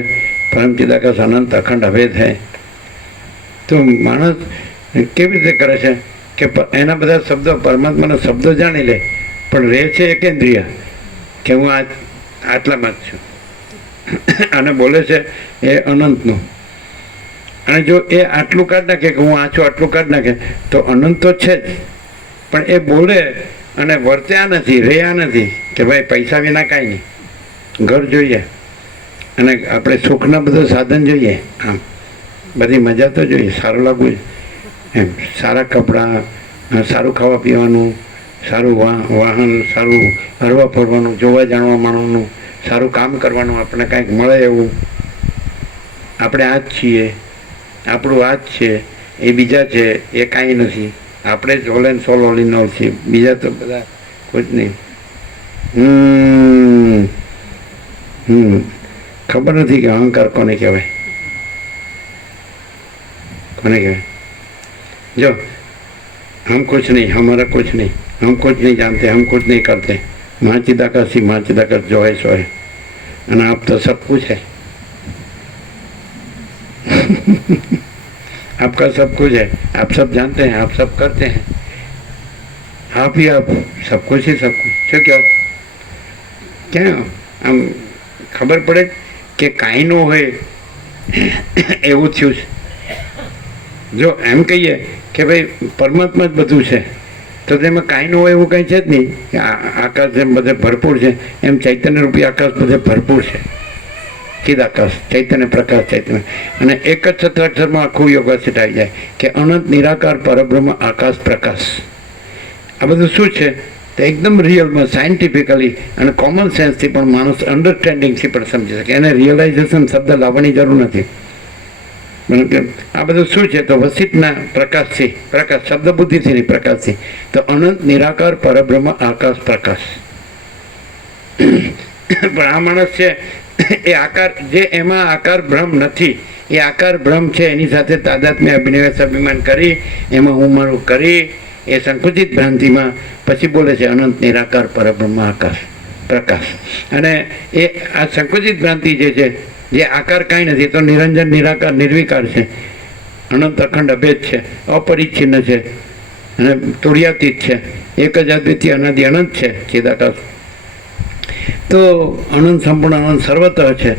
परमचिदाकाश अनंत अखंड अभेद है. तो मानस કેવી રીતે કરે છે કે એના બધા શબ્દો પરમાત્માના શબ્દો જાણી લે, પણ રહે છે એકેન્દ્રિય કે હું આટલામાં જ છું અને બોલે છે એ અનંતનું. અને જો એ આટલું કાઢ નાખે કે હું આ છું આટલું કાઢ નાખે તો અનંત તો છે જ, પણ એ બોલે અને વર્ત્યા નથી, રહ્યા નથી કે ભાઈ પૈસા વિના કાંઈ નહીં, ઘર જોઈએ અને આપણે સુખના બધું સાધન જોઈએ, આમ બધી મજા તો જોઈએ, સારું લાગવું એમ, સારા કપડાં, સારું ખાવા પીવાનું, સારું વાહન, સારું હરવા ફરવાનું, જોવા જાણવા માણવાનું, સારું કામ કરવાનું, આપણને કાંઈક મળે એવું. આપણે આ જ છીએ, આપણું આ જ છે, એ બીજા છે એ કાંઈ નથી, આપણે જ all and soul all in all છીએ, બીજા તો બધા કોઈ જ નહીં. ખબર નથી કે અહંકાર કોને કહેવાય, કોને કહેવાય. जो हम कुछ नहीं, हमारा कुछ नहीं, हम कुछ नहीं जानते, हम कुछ नहीं करते, महाचिदाकाश ही महाचिदाकाश जो है सो है, और आप तो सब कुछ है आपका सब कुछ है, आप सब जानते हैं, आप सब करते हैं, आप ही आप सब कुछ ही सब कुछ. શું કહો ક્યાં આમ ખબર પડે કે કાંઈ ન હોય એવું થયું છે. જો એમ કહીએ કે ભાઈ પરમાત્મા જ બધું છે તો તેમાં કાંઈ ન હોય એવું કંઈ છે જ નહીં. આકાશ જેમ બધે ભરપૂર છે એમ ચૈતન્ય રૂપી આકાશ બધે ભરપૂર છે, ચિદાકાશ ચૈતન્ય પ્રકાશ ચૈતન્ય. અને એક જ સત્રાક્ષરમાં આખું યોગાસિત આવી જાય કે અનંત નિરાકાર પરબ્રહ્મ આકાશ પ્રકાશ. આ બધું શું છે તો એકદમ રિયલમાં સાયન્ટિફિકલી અને કોમન સેન્સથી પણ માણસ અન્ડરસ્ટેન્ડિંગથી પણ સમજી શકે. એને રિયલાઇઝેશન શબ્દ લાવવાની જરૂર નથી. આ બધું શું છે તો વસિતના પ્રકાશથી, પ્રકાશ શબ્દ બુદ્ધિથી નહીં, પ્રકાશથી. તો અનંત નિરાકાર પરબ્રહ્મ આકાશ પ્રકાશ. પણ આ માણસ છે એ આકાર, જે એમાં આકાર ભ્રમ નથી, એ આકાર ભ્રમ છે એની સાથે તાદાત્મ્ય અભિનિવેશ અભિમાન કરી એમાં હું મારું કરી એ સંકુચિત ભ્રાંતિમાં પછી બોલે છે અનંત નિરાકાર પરબ્રહ્મ આકાશ. પ્રકાશ. અને એ આ સંકુચિત ભ્રાંતિ જે છે, જે આકાર કાંઈ નથી, તો નિરંજન, નિરાકાર, નિર્વિકાર છે, અનંત, અખંડ, અભેદ છે, અપરિચ્છિન્ન છે અને તુર્યાતીત છે, એક જ અદ્વિતીય અનાદિ અનંત છે ચિદાકાશ. તો અનંત, સંપૂર્ણ અનંત, સર્વતઃ છે.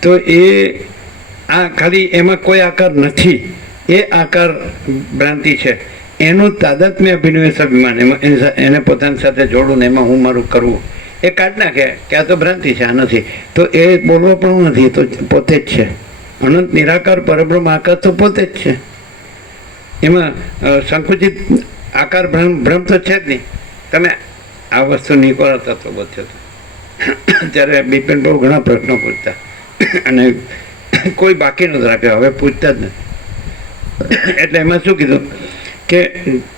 તો એ આ ખાલી એમાં કોઈ આકાર નથી, એ આકાર ભ્રાંતિ છે. એનું તાદાત્મ્ય અભિનિવેશ અભિમાન, એમાં એને પોતાની સાથે જોડું ને એમાં હું મારું કરવું, એ કાઢ નાખે કે આ તો ભ્રાંતિ છે, આ નથી. તો એ બોલવો પણ નથી, તો પોતે જ છે. અનંત, નિરાકાર, પરબ્રહ્મ, આકાર તો પોતે જ છે. એમાં સંકુચિત આકાર ભ્રમ તો છે જ નહીં. તમે આ વસ્તુ નહીં કરો તત્વબોધ છે ત્યારે બિપિન બહુ ઘણા પ્રશ્નો પૂછતા અને કોઈ બાકી નહોતું રાખ્યો, હવે પૂછતા જ નથી. એટલે એમાં શું કીધું કે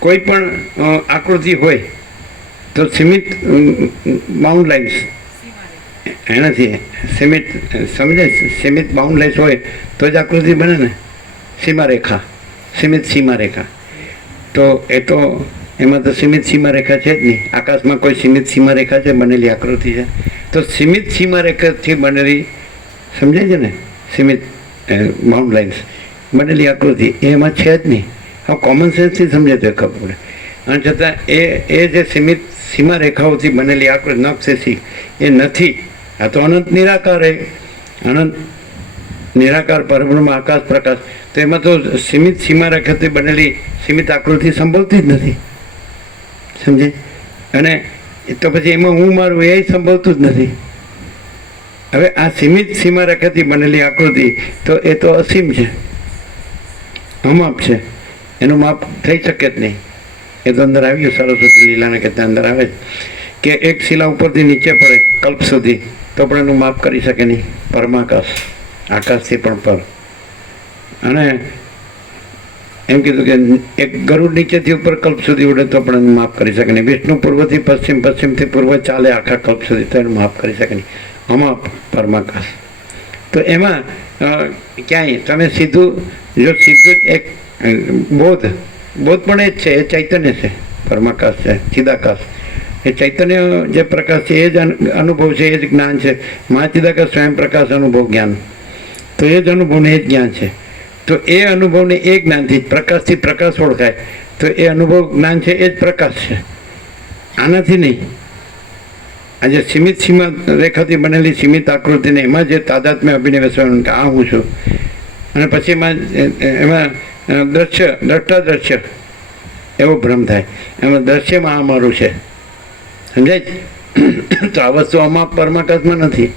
કોઈ પણ આકૃતિ હોય તો સીમિત બાઉન્ડ લાઇન્સ એનાથી સીમિત, સમજે, સીમિત બાઉન્ડ લાઇન્સ હોય તો જ આકૃતિ બને ને. સીમારેખા, સીમિત સીમારેખા, તો એ તો એમાં તો સીમિત સીમારેખા છે જ નહીં. આકાશમાં કોઈ સીમિત સીમારેખા છે બનેલી આકૃતિ છે? તો સીમિત સીમારેખાથી બનેલી, સમજાય છે ને, સીમિત બાઉન્ડ લાઇન્સ બનેલી આકૃતિ એમાં છે જ નહીં. હવે કોમન સેન્સથી સમજે તો ખબર પડે. અને છતાં એ જે સીમિત સીમારેખાઓથી બનેલી આકૃતિ નખશેષી એ નથી. આ તો અનંત નિરાકાર, અનંત નિરાકાર, પરબ્રહ્મ, આકાશ, પ્રકાશ. તો એમાં તો સીમિત સીમારેખાથી બનેલી સીમિત આકૃતિ સંભવતી જ નથી, સમજે. અને તો પછી એમાં હું મારું એ સંભવતું જ નથી. હવે આ સીમિત સીમારેખાથી બનેલી આકૃતિ તો એ તો અસીમ છે, અમાપ છે, એનું માપ થઈ શકે જ નહીં. એ તો અંદર આવ્યું સરસ્વતી લીલાને કે ત્યાં અંદર આવે કે એક શિલા ઉપરથી નીચે પડે કલ્પ સુધી તો પણ એનું માપ કરી શકે નહીં. પરમાકાશ, આકાશથી પણ પર. અને એમ કીધું કે એક ગરુડ નીચેથી ઉપર કલ્પ સુધી ઉડે તો પણ એનું માપ કરી શકે નહીં. વિષ્ણુ પૂર્વથી પશ્ચિમ, પશ્ચિમથી પૂર્વ ચાલે આખા કલ્પ સુધી તો એનું માપ કરી શકે નહીં. અમાપ, પરમાકાશ. તો એમાં ક્યાંય તમે સીધું, જો સીધું જ એક બોધ પણ એ જ છે, એ ચૈતન્ય છે, પરમાકાશ છે, ચિદાકાશ. એ ચૈતન્ય જે પ્રકાશ છે એ જ અનુભવ છે, એ જ જ્ઞાન છે. મહાચિદાકાશ સ્વયં પ્રકાશ, અનુભવ, જ્ઞાન. તો એ જ અનુભવને એ જ જ્ઞાન છે. તો એ અનુભવને એ જ્ઞાનથી જ પ્રકાશથી પ્રકાશ ઓળખાય. તો એ અનુભવ જ્ઞાન છે એ જ પ્રકાશ છે, આનાથી નહીં. આજે સીમિત સીમા રેખાથી બનેલી સીમિત આકૃતિને એમાં જે તાદાત્મ્ય અભિનિવેશ કે આ હું છું, અને પછી એમાં દ્રશ્ય એવો ભ્રમ થાય. એમાં દ્રશ્યમાં આ મારું છે, સમજાય. તો આ વસ્તુ આમાં પરમાકાશમાં નથી.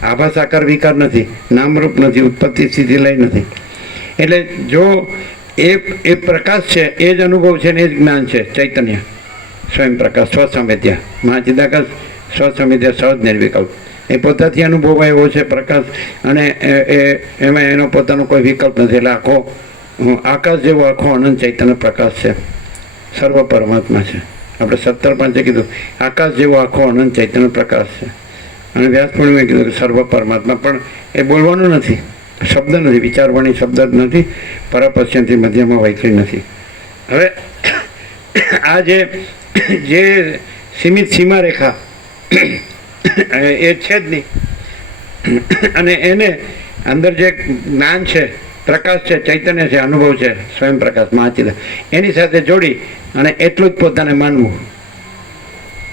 આભાસ, આકાર, વિકાર નથી, નામરૂપ નથી, ઉત્પત્તિ સ્થિતિ લઈ નથી. એટલે જો એ પ્રકાશ છે, એ જ અનુભવ છે ને એ જ જ્ઞાન છે. ચૈતન્ય, સ્વયં પ્રકાશ, સ્વસંવેદ્યા, મહાચિદાકાશ, સ્વસંવેદ્યા, સહજ નિર્વિકલ્પ. એ પોતાથી અનુભવ એવો છે પ્રકાશ, અને એમાં એનો પોતાનો કોઈ વિકલ્પ નથી. એટલે આખો આકાશ જેવો આખો અનંત ચૈતન્ય પ્રકાશ છે, સર્વ પરમાત્મા છે. આપણે 17 કીધું આકાશ જેવો આખો અનંત ચૈતન્ય પ્રકાશ છે. અને વ્યાસ પૂર્ણિમાએ કીધું કે સર્વ પરમાત્મા, પણ એ બોલવાનું નથી, શબ્દ નથી, વિચારવાણી શબ્દ જ નથી, પરાપશ્યંથી મધ્યમાં વૈખરી નથી. હવે આ જે સીમિત સીમારેખા એ છે જ નહીં. અને એને અંદર જે જ્ઞાન છે, પ્રકાશ છે, ચૈતન્ય છે, અનુભવ છે, સ્વયં પ્રકાશ, મહાચિદા, એની સાથે જોડી અને એટલું જ પોતાને માનવું.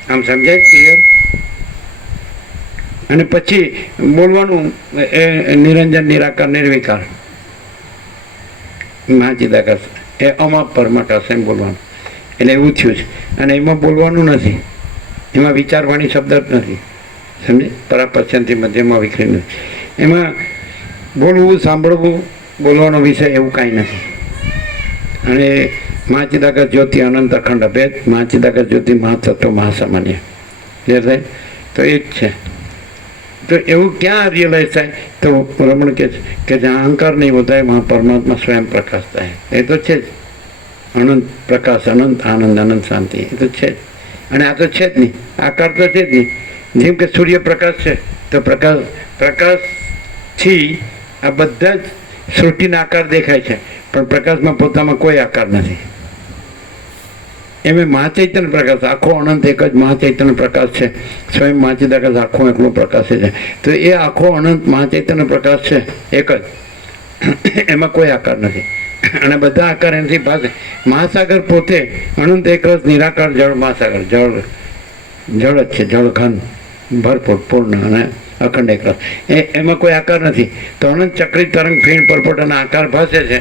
આમ સમજાય? ક્લિયર? અને પછી બોલવાનું એ નિરંજન, નિરાકાર, નિર્વિકાર, મહાચિદાકાશ, એ અમાપ, પરમાકાશ એમ બોલવાનું. એટલે એવું થયું છે. અને એમાં બોલવાનું નથી, એમાં વિચારવાણી શબ્દ જ નથી, સમજે. પરાપશ્યંથી મધ્યમાં વિખરી નથી. એમાં બોલવું, સાંભળવું, બોલવાનો વિષય એવું કાંઈ નથી. અને મહાચિદાકાશ જ્યોતિ, અનંત, અખંડ, અભેદ, મહાચિદાકાશ જ્યોતિ, મહાતત્વ, મહાસામાન્ય. ક્લિયર થાય? તો એ જ છે. તો એવું ક્યાં રિયલાઇઝ થાય? તો રમણ કહે છે કે જ્યાં અહંકાર નહીં વધાય વहाँ પરમાત્મા સ્વયં પ્રકાશ થાય. એ તો છે જ. અનંત પ્રકાશ, અનંત આનંદ, અનંત શાંતિ, એ તો છે જ. અને આ તો છે જ નહીં, આકાર તો છે જ નહીં. જેમ કે સૂર્યપ્રકાશ છે તો પ્રકાશથી આ બધા જ સૃષ્ટિના આકાર દેખાય છે, પણ પ્રકાશમાં પોતામાં કોઈ આકાર નથી. એમ મહાચૈતન્ય પ્રકાશ, આખો અનંત એક જ મહાચૈતન્ય પ્રકાશ છે. સ્વયં મહાચિદાકાશ આખો એકલો પ્રકાશ છે. તો એ આખો અનંત મહાચૈતન્ય પ્રકાશ છે એક જ, એમાં કોઈ આકાર નથી. અને બધા આકાર એનાથી પાસે. મહાસાગર પોતે અનંત એકરસ નિરાકાર જળ મહાસાગર, જળ જળ જ છે, જળ ઘન ભરપૂર પૂર્ણ અને અખંડ એકરસ. એમાં કોઈ આકાર નથી. તો અનંત ચક્રી તરંગ ફીણ પરપોટાના આકાર ભાસે છે.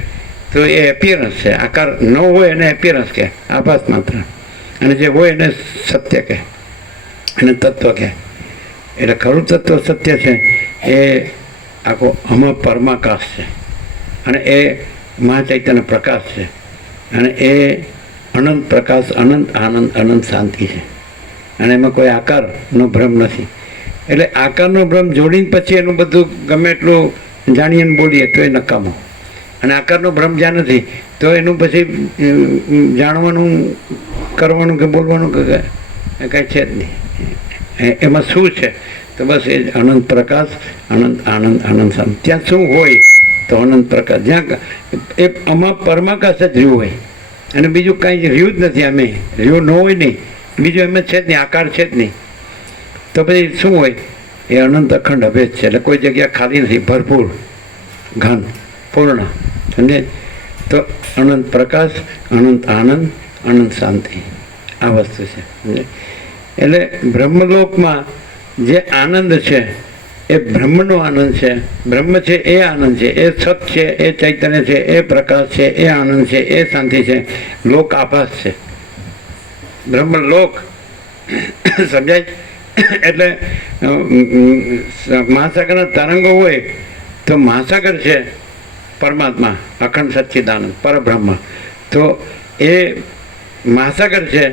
તો એ એપિયરન્સ છે. આકાર ન હોય એને એપિયરન્સ કહે, આભાસ માત્ર. અને જે હોય એને સત્ય કહે, એને તત્વ કહે. એટલે ખરું તત્વ સત્ય છે એ આખો આમાં પરમાકાશ છે, અને એ મહાચૈતન્ય પ્રકાશ છે, અને એ અનંત પ્રકાશ, અનંત આનંદ, અનંત શાંતિ છે. અને એમાં કોઈ આકારનો ભ્રમ નથી. એટલે આકારનો ભ્રમ જોડીને પછી એનું બધું ગમે એટલું જાણીએ ને બોલીએ તો એ નકામો. અને આકારનો ભ્રમ જ્યાં નથી તો એનું પછી જાણવાનું, કરવાનું કે બોલવાનું કે કાંઈ છે જ નહીં. એમાં શું છે? તો બસ એ અનંત પ્રકાશ, અનંત આનંદ, અનંત શાંતિ. ત્યાં શું હોય? તો અનંત પ્રકાશ. જ્યાં એ આમાં પરમાકાશ જ રહ્યું હોય, અને બીજું કાંઈ રહ્યું જ નથી. અમે રહ્યું ન હોય નહીં, બીજું એમ જ છે જ નહીં, આકાર છે જ નહીં. તો પછી શું હોય? એ અનંત અખંડ અભેદ છે. એટલે કોઈ જગ્યા ખાલી નથી, ભરપૂર, ઘન, પૂર્ણ. અને તો અનંત પ્રકાશ, અનંત આનંદ, અનંત શાંતિ, આ વસ્તુ છે. એટલે બ્રહ્મલોકમાં જે આનંદ છે એ બ્રહ્મનો આનંદ છે. બ્રહ્મ છે એ આનંદ છે, એ સત છે, એ ચૈતન્ય છે, એ પ્રકાશ છે, એ આનંદ છે, એ શાંતિ છે. લોક આભાસ છે, બ્રહ્મલોક. સમજાય? એટલે મહાસાગરના તરંગો હોય તો મહાસાગર છે પરમાત્મા, અખંડ સચ્ચિદાનંદ પરબ્રહ્મ. તો એ મહાસાગર છે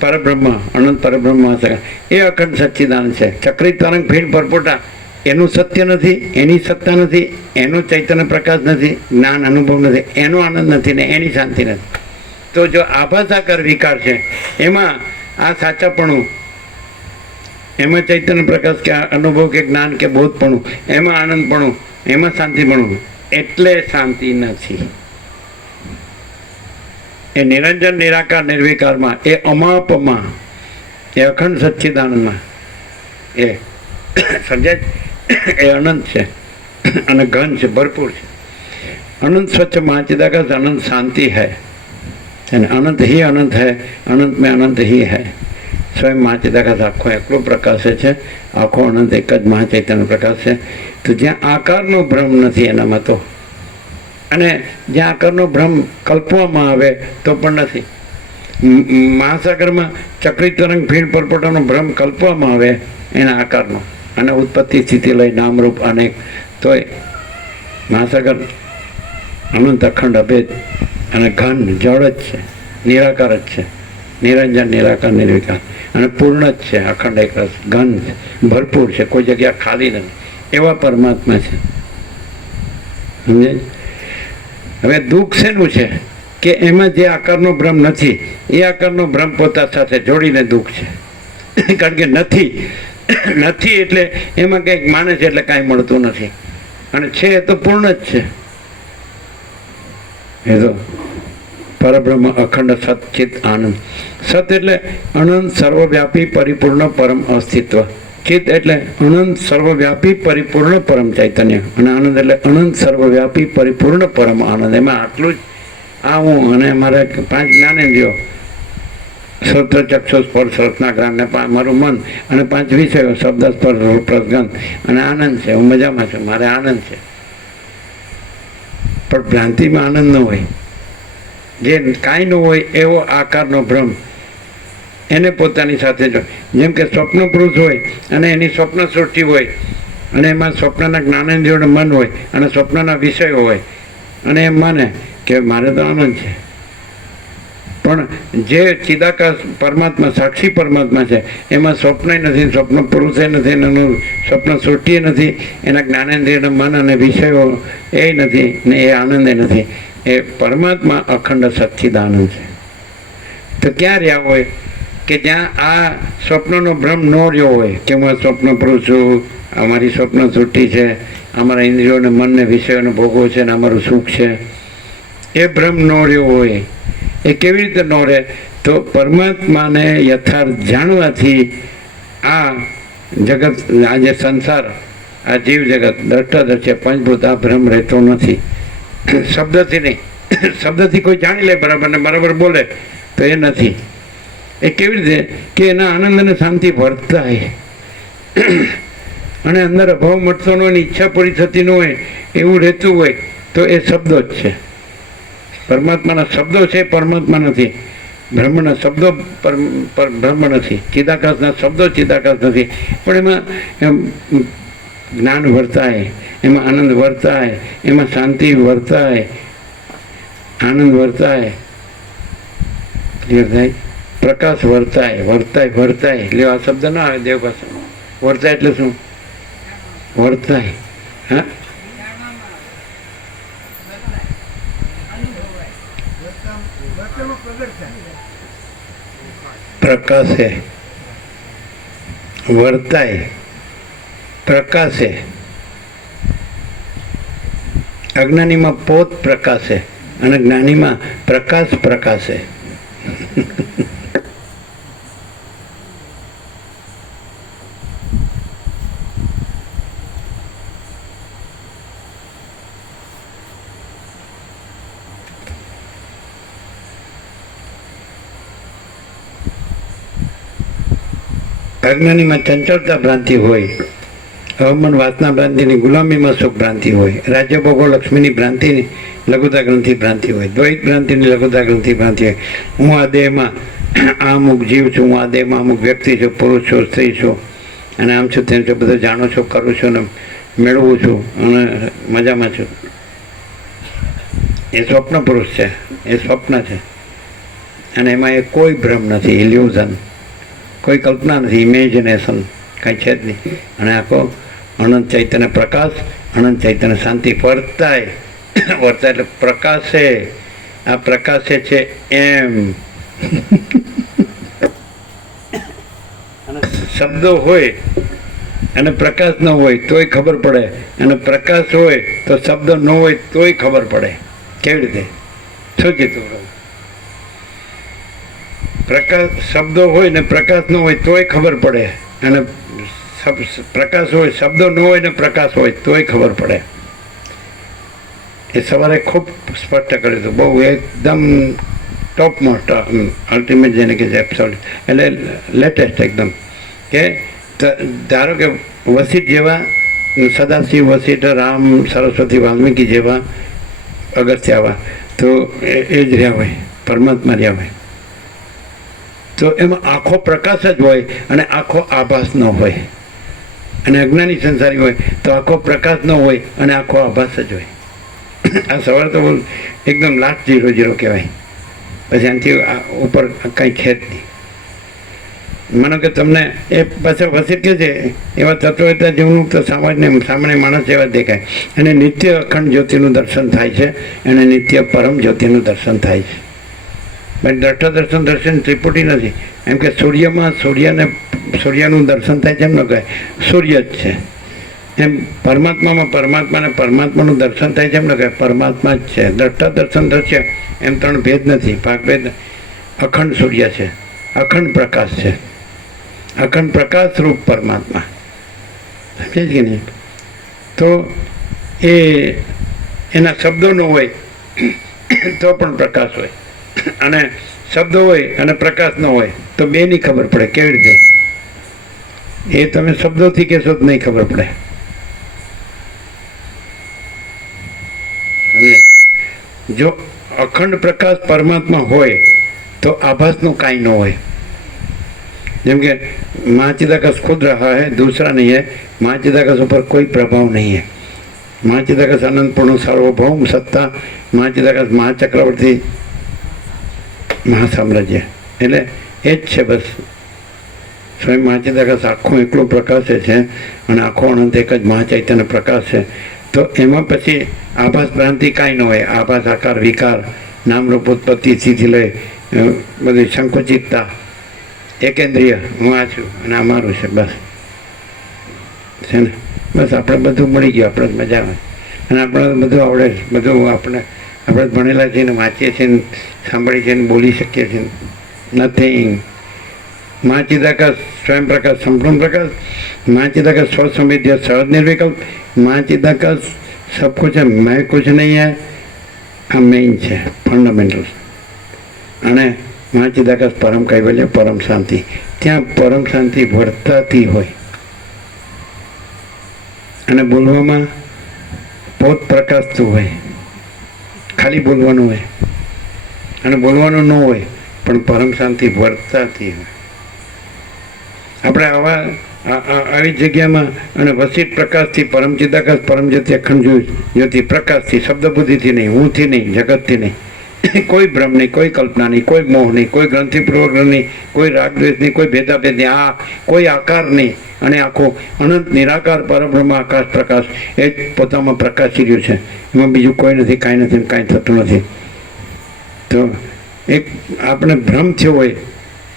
પરબ્રહ્મ, અનંત પરબ્રહ્મ મહાસાગર. એ અખંડ સચ્ચિદાનંદ છે. ચક્રી તરંગ ફીણ પરપોટા એનું સત્ય નથી, એની સત્તા નથી, એનો ચૈતન્ય પ્રકાશ નથી, જ્ઞાન અનુભવ નથી, એનો આનંદ નથી ને એની શાંતિ નથી. તો જો આભાસાકાર વિકાર છે એમાં આ સાચાપણું, એમાં ચૈતન્ય પ્રકાશ કે અનુભવ કે જ્ઞાન કે બોધપણું, એમાં આનંદપણું, એમાં શાંતિપણું, એટલે શાંતિ નથી. એ નિરંજન નિરાકાર નિર્વિકારમાં, એ અમાપમાં, એ અખંડ સચ્ચિદાનંદમાં, એ સમજાય? એ અનંત છે અને ઘન છે, ભરપૂર છે. अनंत स्वच्छ महाचिदाकाश अनंत शांति है, अनंत ही अनंत है, अनंत में अनंत ही है. स्वयं महाचिदाकाश आखो एकलो प्रकाश है, आखो अनंत एक ज महाचैतन्य प्रकाश है. तो ज्यां आकारनो भ्रम नथी एनामां तो, अने ज्यां आकारनो भ्रम कल्पवामां आवे तो पण नथी. महासागर में चक्री तरंग फीण परपोटानो भ्रम कल्पवामां आवे एना आकारनो, अने उत्पत्ति स्थिति लई नाम रूप अनेक, तो महासागर अनंत अखंड अभेद अने घन जड़ ज छे, निराकार ज छे, निरंजन निराकार निर्विकार अने पूर्ण ज छे, अखंड एकरस घन भरपूर छे, कोई जग्या खाली नहीं, एवा परमात्मा छे. समझे? हवे दुख शेनुं छे के एमां जे आकारनो भ्रम नथी, ए आकारनो भ्रम पोता साथे जोड़ीने दुख छे. कारण के नथी नथी एटले एमां कंईक माने छे एटले कांई मळतुं नथी, अने छे तो पूर्ण ज छे. ए तो परब्रह्म अखंड सच्चित आनंद. सत एटले अनंत सर्वव्यापी परिपूर्ण परम अस्तित्व. चित एटले अनंत सर्वव्यापी परिपूर्ण परम चैतन्य, अने आनंद एटले अनंत सर्वव्यापी परिपूर्ण परम आनंद. एमां आटલું જ આ હું અને મારે 5 જ્ઞાનેન્દ્રિયો, શ્રોત્ર ચક્ષુ સ્પર્શ રસના ગ્રામ ને મારું મન અને 5 વિષયો શબ્દ સ્પર્શ રૂપ રસ ગંધ અને આનંદ છે. હું મજામાં છું, મારે આનંદ છે. પણ ભ્રાંતિમાં આનંદ ન હોય, જે કાંઈ ન હોય એવો આકારનો ભ્રમ એને પોતાની સાથે જો. જેમ કે સ્વપ્ન પુરુષ હોય અને એની સ્વપ્ન સૃષ્ટિ હોય, અને એમાં સ્વપ્નના જ્ઞાનેન્દ્રિયોનું મન હોય અને સ્વપ્નના વિષયો હોય, અને એમ માને કે મારે તો આનંદ છે. પણ જે ચિદાકાશ પરમાત્મા, સાક્ષી પરમાત્મા છે, એમાં સ્વપ્ન નથી, સ્વપ્ન પુરુષે નથી, એનું સ્વપ્ન સૃષ્ટિ નથી, એના જ્ઞાનેન્દ્રિયના મન અને વિષયો એ નથી ને એ આનંદ એ નથી. એ પરમાત્મા અખંડ સચ્ચિદાનંદ છે. તો ક્યાં રહ્યા હોય કે જ્યાં આ સ્વપ્નનો ભ્રમ ન રહ્યો હોય કે હું આ સ્વપ્ન પુરુષ છું, અમારી સ્વપ્ન સૃષ્ટિ છે, અમારા ઇન્દ્રિયોને મનને વિષયોને ભોગવો છે ને અમારું સુખ છે, એ ભ્રમ ન રહ્યો હોય એ કેવી રીતે ન રહે? તો પરમાત્માને યથાર્થ જાણવાથી આ જગત, આ જે સંસાર, આ જીવ જગત દ્રષ્ટાદર્શી પંચભૂત આ ભ્રમ રહેતો નથી. શબ્દથી નહીં, શબ્દથી કોઈ જાણી લે બરાબર ને બરાબર બોલે તો એ નથી. એ કેવી રીતે કે એના આનંદ અને શાંતિ વર્તાય અને અંદર અભાવ મળતો ન હોય, ઈચ્છા પૂરી થતી ન હોય એવું રહેતું હોય તો એ શબ્દો જ છે. પરમાત્માના શબ્દો છે, પરમાત્મા નથી. બ્રહ્મના શબ્દો બ્રહ્મ નથી. ચિદાકાશના શબ્દો ચિદાકાશ નથી. પણ એમાં જ્ઞાન વર્તાય, એમાં આનંદ વર્તાય, એમાં શાંતિ વર્તાય, આનંદ વર્તાય, ક્લિયર થાય, પ્રકાશ વર્તાય, વર્તાય. લ્યો આ શબ્દ ના આવે દેવ ભાષામાં. વર્તાય એટલે શું? વર્તાય, હા, વર્તનમાં પ્રગટ થાય. પ્રકાશે, વર્તાય, પ્રકાશે. અજ્ઞાનીમાં પોત પ્રકાશે અને જ્ઞાનીમાં પ્રકાશ પ્રકાશે. અજ્ઞાનીમાં ચંચળતા ભ્રાંતિ હોય, અવમન વાસના ભ્રાંતિની ગુલામીમાં સુખ ભ્રાંતિ હોય, રાજ્ય ભોગો લક્ષ્મીની ભ્રાંતિની લઘુતા ગ્રંથિ ભ્રાંતિ હોય, દ્વૈત ભ્રાંતિની લઘુતા ગ્રંથિ ભ્રાંતિ હોય. હું આ દેહમાં આ અમુક જીવ છું, હું આ દેહમાં અમુક વ્યક્તિ છું, પુરુષ છું, સ્ત્રી છું અને આમ છું તેમ છું, બધું જાણું છું, કરું છું ને મેળવું છું અને મજામાં છું. એ સ્વપ્ન પુરુષ છે, એ સ્વપ્ન છે અને એમાં એ કોઈ ભ્રમ નથી, ઇલ્યુઝન, કોઈ કલ્પના નથી, ઇમેજિનેશન કાંઈ છે જ નહીં. અને આખો અનંત ચૈતન્ય પ્રકાશ, અનંત ચૈતન્ય શાંતિ વર્તાય. વર્તાય એટલે પ્રકાશે. આ પ્રકાશે છે એમ. શબ્દો હોય અને પ્રકાશ ન હોય તોય ખબર પડે, અને પ્રકાશ હોય તો શબ્દ ન હોય તોય ખબર પડે. કેવી રીતે? શું જીતું? પ્રકાશ, શબ્દો હોય ને પ્રકાશ ન હોય તોય ખબર પડે, અને પ્રકાશ હોય, શબ્દો ન હોય ને પ્રકાશ હોય તોય ખબર પડે. એ સવારે ખૂબ સ્પષ્ટ કર્યું હતું, બહુ એકદમ ટોપ મોસ્ટ અલ્ટિમેટ જેને કે છે એપિસોડ, એટલે લેટેસ્ટ એકદમ. કે ધારો કે વસિષ્ઠ જેવા, સદાશિવ વસિષ્ઠ, રામ, સરસ્વતી, વાલ્મીકી જેવા, અગસ્ત્ય આવા તો એ જ રહ્યા હોય, પરમાત્મા રહ્યા હોય. તો એમાં આખો પ્રકાશ જ હોય અને આખો આભાસ ન હોય. અને અજ્ઞાની સંસારી હોય તો આખો પ્રકાશ ન હોય અને આખો આભાસ જ હોય. આ સવારે તો એકદમ લાસ્ટ 0 કહેવાય. પછી આનાથી ઉપર કંઈ છે જ નહીં. માનો કે તમને એ પાછળ વસિત કે છે એવા તત્વતા જીવનું તો સામાન્ય માણસ જેવા દેખાય. અને નિત્ય અખંડ જ્યોતિનું દર્શન થાય છે, અને નિત્ય પરમ જ્યોતિનું દર્શન થાય છે. દર્શન ત્રિપુટી નથી. એમ કે સૂર્યમાં સૂર્યનું દર્શન થાય છે એમ ન કહે, સૂર્ય જ છે. એમ પરમાત્મામાં પરમાત્માનું દર્શન થાય છે એમ ન કહે, પરમાત્મા જ છે. દર્શન દ્રશ્ય એમ 3 ભેદ નથી, ભાગભેદ. અખંડ સૂર્ય છે, અખંડ પ્રકાશ છે, અખંડ પ્રકાશ રૂપ પરમાત્મા. સમજે કે નહીં? તો એના શબ્દો ન હોય તો પણ પ્રકાશ હોય, અને શબ્દો હોય અને પ્રકાશ ન હોય તો બેની ખબર પડે. કેવી રીતે? એ તમે શબ્દોથી કહેશો તો નહીં ખબર પડે. જો અખંડ પ્રકાશ પરમાત્મા હોય તો આભાસનું કાંઈ ન હોય. જેમ કે महाचिदाकाश खुद रहा है, दूसरा नहीं है. महाचिदाकाश ऊपर कोई प्रभाव नहीं है. महाचिदाकाश अनंत पूर्ण सार्वभौम सत्ता, महाचिदाकाश महाचक्रवर्ती महासाम्राज्य, એટલે એ જ છે બસ. સ્વયં महाचिदाकाश આખું એકલું પ્રકાશે છે અને આખો અનંત એક જ મહાચૈતન્ય પ્રકાશ છે. તો એમાં પછી આભાસ ભ્રાંતિ કાંઈ ન હોય. આભાસ, આકાર, વિકાર, નામરૂપ ઉત્પત્તિ, સ્થિતિ લય, બધી સંકુચિતતા, એકેન્દ્રિય, હું આ છું અને આ મારું છે, બસ છે ને. બસ આપણે બધું મળી ગયું, આપણે મજા આવે અને આપણે બધું આવડે, બધું આપણે આપણે ભણેલા છીએ ને વાંચીએ છીએ ને સાંભળીએ છીએ ને બોલી શકીએ છીએ નથિંગ. મા ચિદાકાશ સ્વયં પ્રકાશ સંપૂર્ણ પ્રકાશ, મા ચિદાકાશ સ્વસંવેદ્ય સહજ નિર્વિકલ્પ, મા ચિદાકાશ સબ કુછ है मैं कुछ नहीं है. આ મેઇન છે ફંડામેન્ટલ. અને મા ચિદાકાશ પરમ કૈવલ્ય પરમ શાંતિ. ત્યાં પરમ શાંતિ વર્તાતી હોય અને બોલવામાં પોત પ્રકાશતું હોય, ખાલી બોલવાનું હોય અને બોલવાનું ન હોય પણ પરમ શાંતિ વર્તાતી હોય. આપણે આવી જગ્યામાં અને વસિત પ્રકાશથી પરમ ચિદાકાશ પરમ જ્યોતિ અખંડ જ્યોતિ પ્રકાશથી, શબ્દ બુદ્ધિથી નહીં, હુંથી નહીં, જગતથી નહીં, કોઈ ભ્રમ નહીં, કોઈ કલ્પના નહીં, કોઈ મોહ નહીં, કોઈ ગ્રંથિપૂર્વક નહીં, કોઈ રાગદ્વેષ નહીં, કોઈ ભેદાભેદ નહીં, કોઈ આકાર નહીં. અને આખો અનંત નિરાકાર પરબ્રહ્મ આકાશ પ્રકાશ એ જ પોતામાં પ્રકાશી રહ્યું છે. એમાં બીજું કોઈ નથી, કાંઈ નથી, કાંઈ થતું નથી. તો એક આપણે ભ્રમ થયો હોય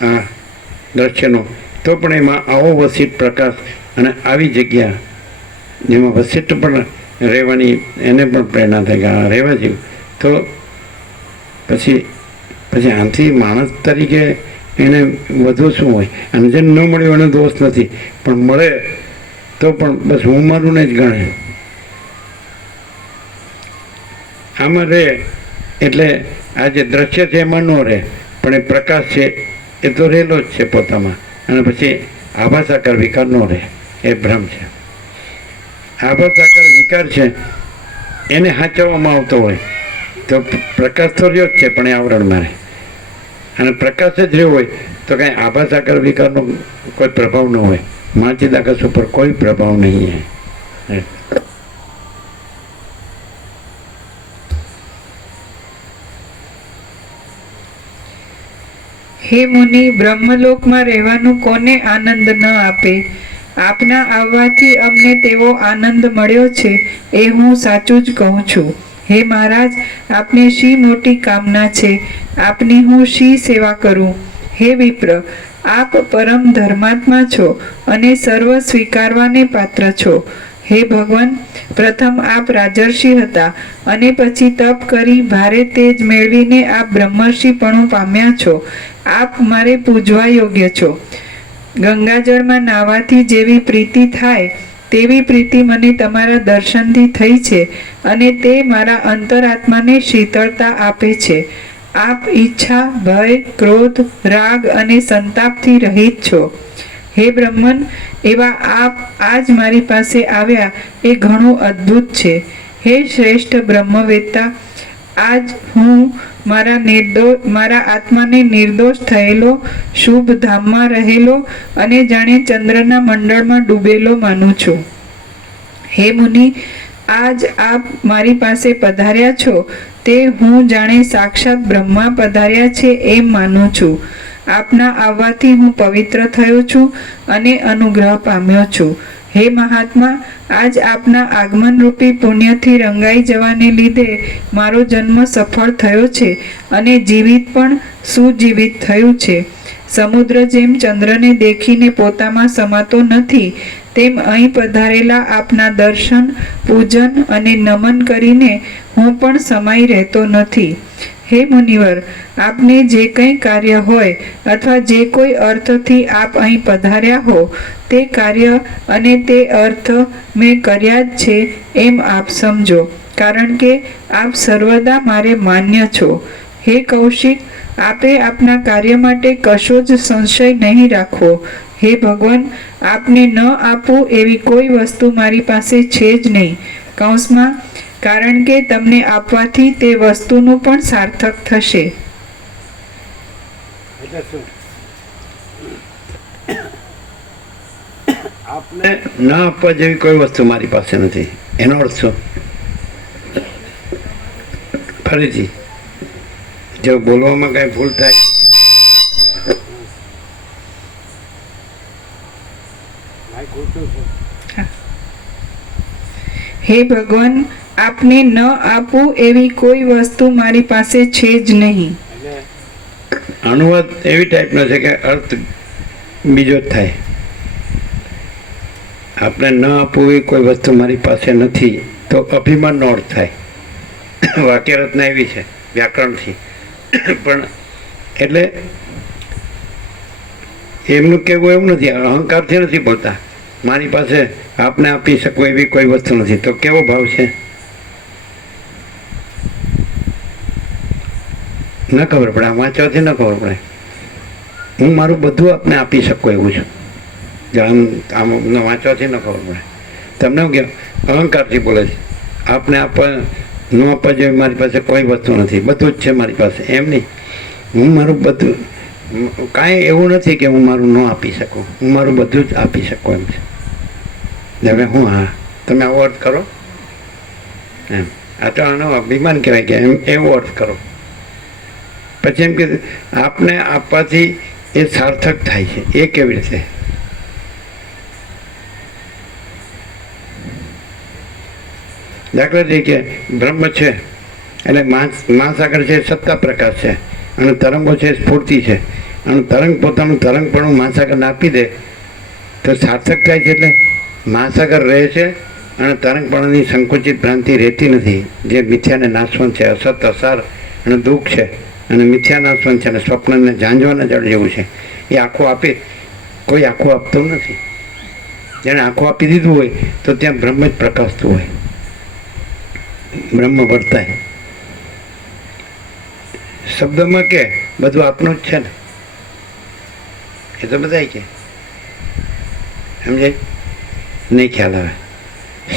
આ દ્રશ્યનો, તો પણ એમાં આવો વસિત પ્રકાશ અને આવી જગ્યા જેમાં વસિત પણ રહેવાની એને પણ પ્રેરણા થાય કે આ રહેવા જેવું. તો પછી આનાથી માણસ તરીકે એને વધુ શું હોય? અને જેને ન મળ્યું એને દોષ નથી, પણ મળે તો પણ બસ હું મારું ને જ ગણે. આમાં રહે એટલે આ જે દ્રશ્ય છે એમાં ન રહે, પણ એ પ્રકાશ છે એ તો રહેલો જ છે પોતામાં. અને પછી આભાસ આકાર વિકાર ન રહે, એ ભ્રમ છે. આભાસ આકાર વિકાર છે એને સાચવવામાં આવતો હોય તો પ્રકાશ તો રહ્યો જ છે, પણ એ આવરણમાં રહે. અને પ્રકાશ જ રહ્યો હોય તો કાંઈ આભાસ આકાર વિકારનો કોઈ પ્રભાવ ન હોય. મા ચિદાકાશ ઉપર કોઈ પ્રભાવ નહીં હોય. હે મુનિ, બ્રહ્મલોકમાં રહેવાનું કોને આનંદ ન આપે? આપના આવવાથી અમને તેવો આનંદ મળ્યો છે એ હું સાચું જ કહું છું. હે મહારાજ, આપને શી મોટી કામના છે? આપની હું શી સેવા કરું? હે વિપ્ર, આપ પરમ ધર્માત્મા છો અને સર્વ સ્વીકારવાને પાત્ર છો. હે ભગવાન, પ્રથમ આપ રાજર્ષિ હતા અને પછી તપ કરી ભારે તેજ મેળવીને આપ બ્રહ્મર્ષિપણું પામ્યા છો. આપ મારે પૂજવા યોગ્ય છો. ગંગાજળમાં નાહવાથી જેવી પ્રીતિ થાય તેવી પ્રીતિ મને તમારા દર્શનથી થઈ છે અને તે મારા અંતરાત્માને શીતળતા આપે છે. આપ ઈચ્છા, ભય, ક્રોધ, રાગ અને સંતાપથી રહિત છો. હે બ્રહ્મન, એવા આપ આજ મારી પાસે આવ્યા એ ઘણું અદ્ભુત છે. હે શ્રેષ્ઠ બ્રહ્મવેત્તા, આજ હું મારા આત્માને નિર્દોષ થયેલો, શુભ ધામમાં રહેલો અને જાણે ચંદ્રના મંડળમાં ડૂબેલો માનું છું. હે મુનિ, આજ આપ મારી પાસે પધાર્યા છો તે હું જાણે સાક્ષાત બ્રહ્મા પધાર્યા છે એમ માનું છું. આપના આવવાથી હું પવિત્ર થયો છું અને અનુગ્રહ પામ્યો છું. હે મહાત્મા, આજ આપના આગમન રૂપી પુણ્યથી રંગાઈ જવાને લીધે મારો જન્મ સફળ થયો છે અને જીવિત પણ સુજીવિત થયું છે. સમુદ્ર જેમ ચંદ્રને દેખીને પોતામાં સમાતો નથી, તેમ અહીં પધારેલા આપના દર્શન, પૂજન અને નમન કરીને હું પણ સમાઈ રહેતો નથી. હે મુનિવર, આપને જે કંઈ કાર્ય હોય અથવા જે કોઈ અર્થથી આપ અહીં પધાર્યા હો તે કાર્ય અને તે અર્થ મેં કર્યા જ છે એમ આપ સમજો, કારણ કે આપ સર્વદા મારે માન્ય છો. હે કૌશિક, આપે આપના કાર્ય માટે કશો જ સંશય નહીં રાખવો. હે ભગવાન, આપને ન આપું એવી કોઈ વસ્તુ મારી પાસે છે જ નહીં. કૌંસમાં, કારણ કે તમને આપવાથી તે વસ્તુનું પણ સાર્થક થશે. એટલે શું? આપને ન આપવા જેવી કોઈ વસ્તુ મારી પાસે નથી. એનો અર્થ શું? ફરીથી જો બોલવામાં કઈ ભૂલ થાય માઇક ઊંચું છે. હે ભગવાન, આપને ન આપું એવી કોઈ વસ્તુ મારી પાસે છે જ નહીં. એટલે અનુવાદ એવી ટાઈપનો છે કે અર્થ બીજો જ થાય. આપણે ન આપવું એ કોઈ વસ્તુ મારી પાસે નથી તો અભિમાનનો અર્થ થાય. વાક્ય રચના એવી છે વ્યાકરણથી. પણ એટલે એમનું કહેવું એવું નથી, અહંકારથી નથી બોલતા. મારી પાસે આપને આપી શકું એવી કોઈ વસ્તુ નથી. તો કેવો ભાવ છે? ન ખબર પડે, વાંચવાથી ન ખબર પડે. હું મારું બધું આપને આપી શકું એવું છું. આમ વાંચવાથી ન ખબર પડે. તમને હું કહું, અહંકારથી બોલે છે. આપને આપવા ન આપવા જેવી મારી પાસે કોઈ વસ્તુ નથી, બધું જ છે મારી પાસે. એમ નહીં, હું મારું બધું, કાંઈ એવું નથી કે હું મારું ન આપી શકું. હું મારું બધું જ આપી શકું એમ છે. હવે હું હા, તમે આવો અર્થ કરો એમ. આ તો આનો અભિમાન કહેવાય કે એમ એવો અર્થ કરો. પછી એમ કે આપને આપવાથી એ સાર્થક થાય છે. એ કેવી રીતે? દાખલા તરીકે બ્રહ્મ છે એટલે મહાસાગર છે, સત્તા પ્રકાશ છે, અને તરંગો છે, સ્ફૂર્તિ છે. અને તરંગ પોતાનું તરંગપણું મહાસાગરને આપી દે તો સાર્થક થાય છે. એટલે મહાસાગર રહે છે અને તરંગપણુની સંકુચિત ભ્રાંતિ રહેતી નથી. જે મિથ્યાને નાશવંત છે, અસત અસાર અને દુઃખ છે, અને મિથ્યા નાશવંત છે, અને સ્વપ્નને ઝાંઝવાના જળ જેવું છે. એ આખું આપે, કોઈ આખું આપતું નથી. જેણે આખું આપી દીધું હોય તો ત્યાં બ્રહ્મ જ પ્રકાશતું હોય, બ્રહ્મ વર્તાય. શબ્દમાં કે બધું આપનું જ છે ને, એ તો બધા કે સમજાય નહીં, ખ્યાલ આવે.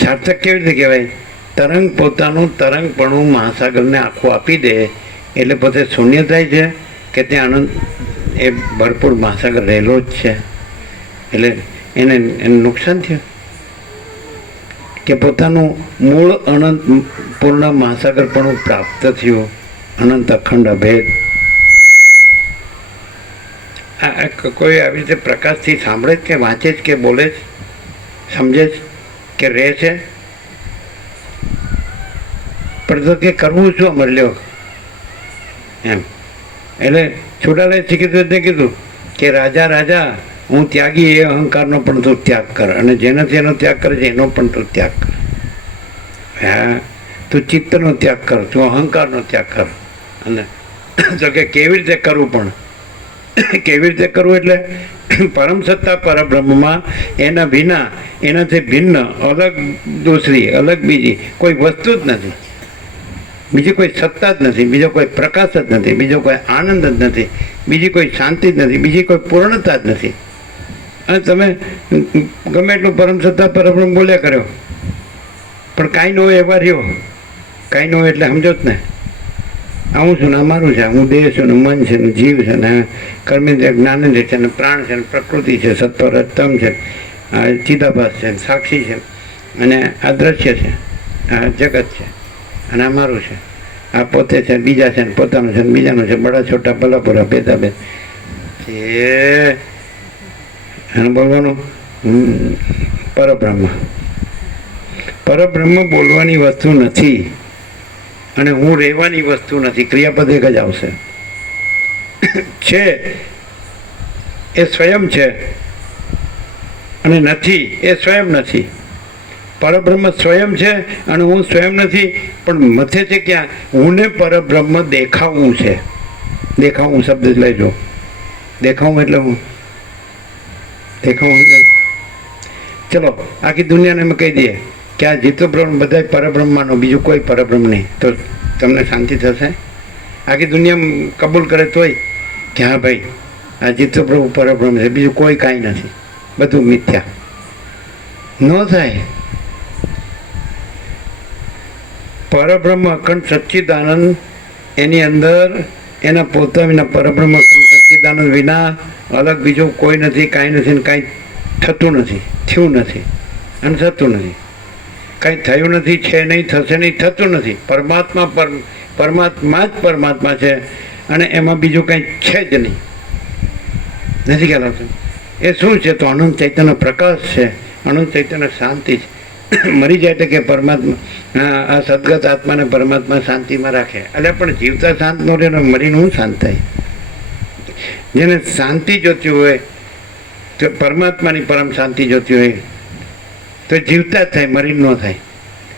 સાર્થક કેવી રીતે કહેવાય? તરંગ પોતાનું તરંગપણું મહાસાગરને આખું આપી દે એટલે પોતે શૂન્ય થાય છે કે ત્યાં આનંદ એ ભરપૂર મહાસાગર રહેલો જ છે. એટલે એને નુકસાન થયું કે પોતાનું મૂળ અનંત પૂર્ણ મહાસાગરપણું પ્રાપ્ત થયું, અનંત અખંડ અભેદ. આ કોઈ આવી રીતે પ્રકાશથી સાંભળે જ કે વાંચે જ કે બોલે જ, સમજે જ કે રહે છે? પણ તો કે કરવું શું અમારે લ્યો એમ. એટલે છોડાલય શીખીતું કીધું કે રાજા રાજા હું ત્યાગી, એ અહંકારનો પણ તું ત્યાગ કર, અને જેનાથી એનો ત્યાગ કરે છે એનો પણ તું ત્યાગ કર. હા, તું ચિત્તનો ત્યાગ કર, તું અહંકારનો ત્યાગ કર. અને તો કે કેવી રીતે કરવું? પણ કેવી રીતે કરવું એટલે પરમ સત્તા પરબ્રહ્મમાં એના વિના, એનાથી ભિન્ન, અલગ દૂસરી, અલગ બીજી કોઈ વસ્તુ જ નથી. બીજી કોઈ સત્તા જ નથી, બીજો કોઈ પ્રકાશ જ નથી, બીજો કોઈ આનંદ જ નથી, બીજી કોઈ શાંતિ જ નથી, બીજી કોઈ પૂર્ણતા જ નથી. અને તમે ગમે એટલું પરમ સત્તા પરબ્રહ્મ બોલ્યા કર્યો પણ કાંઈ ન હોય એવા રહ્યો. કાંઈ ન હોય એટલે સમજો જ ને, આ હું છું ને અમારું છે, હું દેહ છું ને મન છે ને જીવ છે ને કર્મેન્દ્રિય જ્ઞાનેન્દ્રિય છે ને પ્રાણ છે ને પ્રકૃતિ છે, સત્વર તમ છે, આ ચિદાભાસ છે, સાક્ષી છે, અને આ દ્રશ્ય છે, આ જગત છે, અને આ મારું છે, આ પોતે છે, બીજા છે ને પોતાનું છે ને બીજાનું છે, બડા છોટા ભલાપુરા ભેદા ભેદ. એને બોલવાનું પરબ્રહ્મ. પરબ્રહ્મ બોલવાની વસ્તુ નથી, અને હું રહેવાની વસ્તુ નથી. ક્રિયાપદ એક જ આવશે. છે એ સ્વયં છે, અને નથી એ સ્વયં નથી. પરબ્રહ્મ સ્વયં છે અને હું સ્વયં નથી. પણ મથે છે ક્યાં? હું ને પરબ્રહ્મ દેખાવું છે. દેખાવું શબ્દ જ લઈ જો. દેખાવું એટલે હું દેખાવું. ચલો આખી દુનિયાને અમે કહી દઈએ કે આ જીતો બ્રહ્મ બધા પરબ્રહ્માનો, બીજું કોઈ પરબ્રહ્મ નહીં, તો તમને શાંતિ થશે? આખી દુનિયા કબૂલ કરે તોય કે હા ભાઈ આ જીતો પ્રભુ પરબ્રહ્મ છે, બીજું કોઈ કાંઈ નથી, બધું મિથ્યા. ન થાય. પરબ્રહ્મ અખંડ સચ્ચિદાનંદ એની અંદર એના પોતા વિના, પરબ્રહ્મ અખંડ સચ્ચિદાનંદ વિના અલગ બીજું કોઈ નથી, કાંઈ નથી ને કાંઈ થતું નથી, થયું નથી અને થતું નથી. કાંઈ થયું નથી, છે નહીં, થશે નહીં, થતું નથી. પરમાત્મા પરમાત્મા જ પરમાત્મા છે, અને એમાં બીજું કંઈ છે જ નહીં. નથી ખ્યાલ આવતો? એ શું છે? તો અનંત ચૈતન્ય પ્રકાશ છે, અનંત ચૈતન્ય શાંતિ છે. મરી જાય એટલે કે પરમાત્મા, આ સદગત આત્માને પરમાત્મા શાંતિમાં રાખે. એટલે પણ જીવતા શાંત નો રહે, મરીને હું શાંત થાય? જેને શાંતિ જોતી હોય, તો પરમાત્માની પરમ શાંતિ જોતી હોય, તો જીવતા જ થાય, મરીને ન થાય.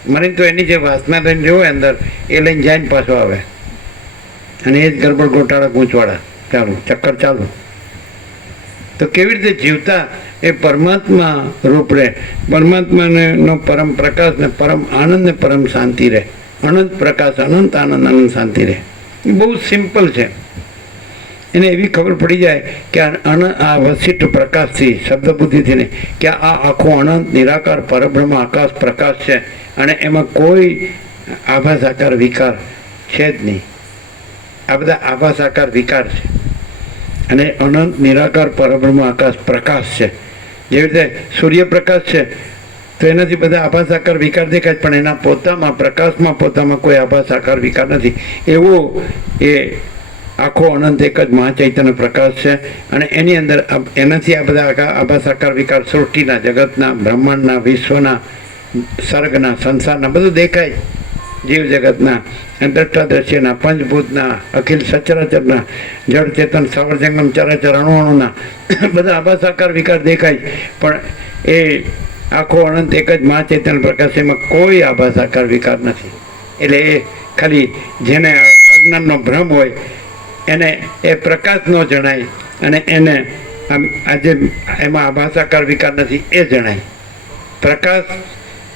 મરીને તો એની જે વાસના લઈને જોવે અંદર એ લઈને જાય ને પાછો આવે, અને એ જ ગરબડ ગોટાળા ગૂંચવાડા ચાલુ, ચક્કર ચાલુ. તો કેવી રીતે જીવતા એ પરમાત્મા રૂપ રહે, પરમાત્માને નો પરમ પ્રકાશ ને પરમ આનંદ ને પરમ શાંતિ રહે, અનંત પ્રકાશ, અનંત આનંદ, અનંત શાંતિ રહે. એ બહુ સિમ્પલ છે. એને એવી ખબર પડી જાય કે આ વશિષ્ઠ પ્રકાશથી, શબ્દ બુદ્ધિથી નહીં, કે આ આખો અનંત નિરાકાર પરબ્રહ્મ આકાશ પ્રકાશ છે, અને એમાં કોઈ આભાસ આકાર વિકાર છે જ નહીં. આ બધા આભાસ આકાર વિકાર છે, અને અનંત નિરાકાર પરબ્રહ્મ આકાશ પ્રકાશ છે. જેવી રીતે સૂર્યપ્રકાશ છે તો એનાથી બધા આભાસ આકાર વિકાર દેખાય, પણ એના પોતામાં પ્રકાશમાં પોતામાં કોઈ આભાસ આકાર વિકાર નથી. એવો એ આખો અનંત એક જ મહાચૈતન્ય પ્રકાશ છે, અને એની અંદર એનાથી આ બધા આભાસ આકાર વિકાર સૃષ્ટિના, જગતના, બ્રહ્માંડના, વિશ્વના, સર્ગના, સંસારના બધું દેખાય. જીવ જગતના, દ્રષ્ટાદ્રશ્યના, પંચભૂતના, અખિલ સચરાચરના, જળ ચેતન સવરજંગમ ચરાચર અણુના બધા આભાસ આકાર વિકાર દેખાય, પણ એ આખો અનંત એક જ મહાચૈતન્ય પ્રકાશ, એમાં કોઈ આભાસ આકાર વિકાર નથી. એટલે એ ખાલી જેને અજ્ઞાનનો ભ્રમ હોય એને એ પ્રકાશ ન જણાય, અને એને આજે એમાં આભાસ આકાર વિકાર નથી એ જણાય. પ્રકાશ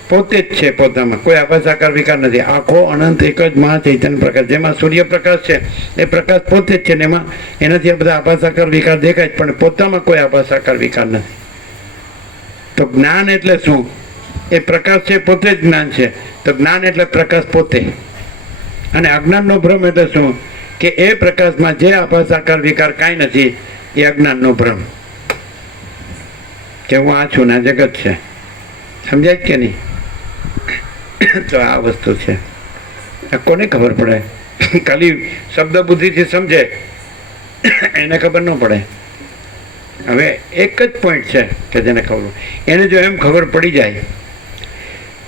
પોતે જ છે, પોતામાં કોઈ આભાસ આકાર વિકાર નથી. આખો અનંત એક જ મહાચૈતન્ય પ્રકાશ, જેમાં સૂર્યપ્રકાશ છે એ પ્રકાશ પોતે જ છે, ને એમાં એનાથી આ બધા આભાસ આકાર વિકાર દેખાય, પણ પોતામાં કોઈ આભાસ આકાર વિકાર નથી. તો જ્ઞાન એટલે શું? એ પ્રકાશ છે, પોતે જ જ્ઞાન છે. તો જ્ઞાન એટલે પ્રકાશ પોતે. અને અજ્ઞાનનો ભ્રમ એટલે શું? કે એ પ્રકાશમાં જે આભાસ આકાર વિકાર કાંઈ નથી, એ અજ્ઞાનનો ભ્રમ, કે હું આ છું ને આ જગત છે. સમજાય કે નહીં? તો આ વસ્તુ છે. આ કોને ખબર પડે? ખાલી શબ્દ બુદ્ધિથી સમજે એને ખબર ન પડે. હવે એક જ પોઈન્ટ છે કે જેને ખબર, એને જો એમ ખબર પડી જાય,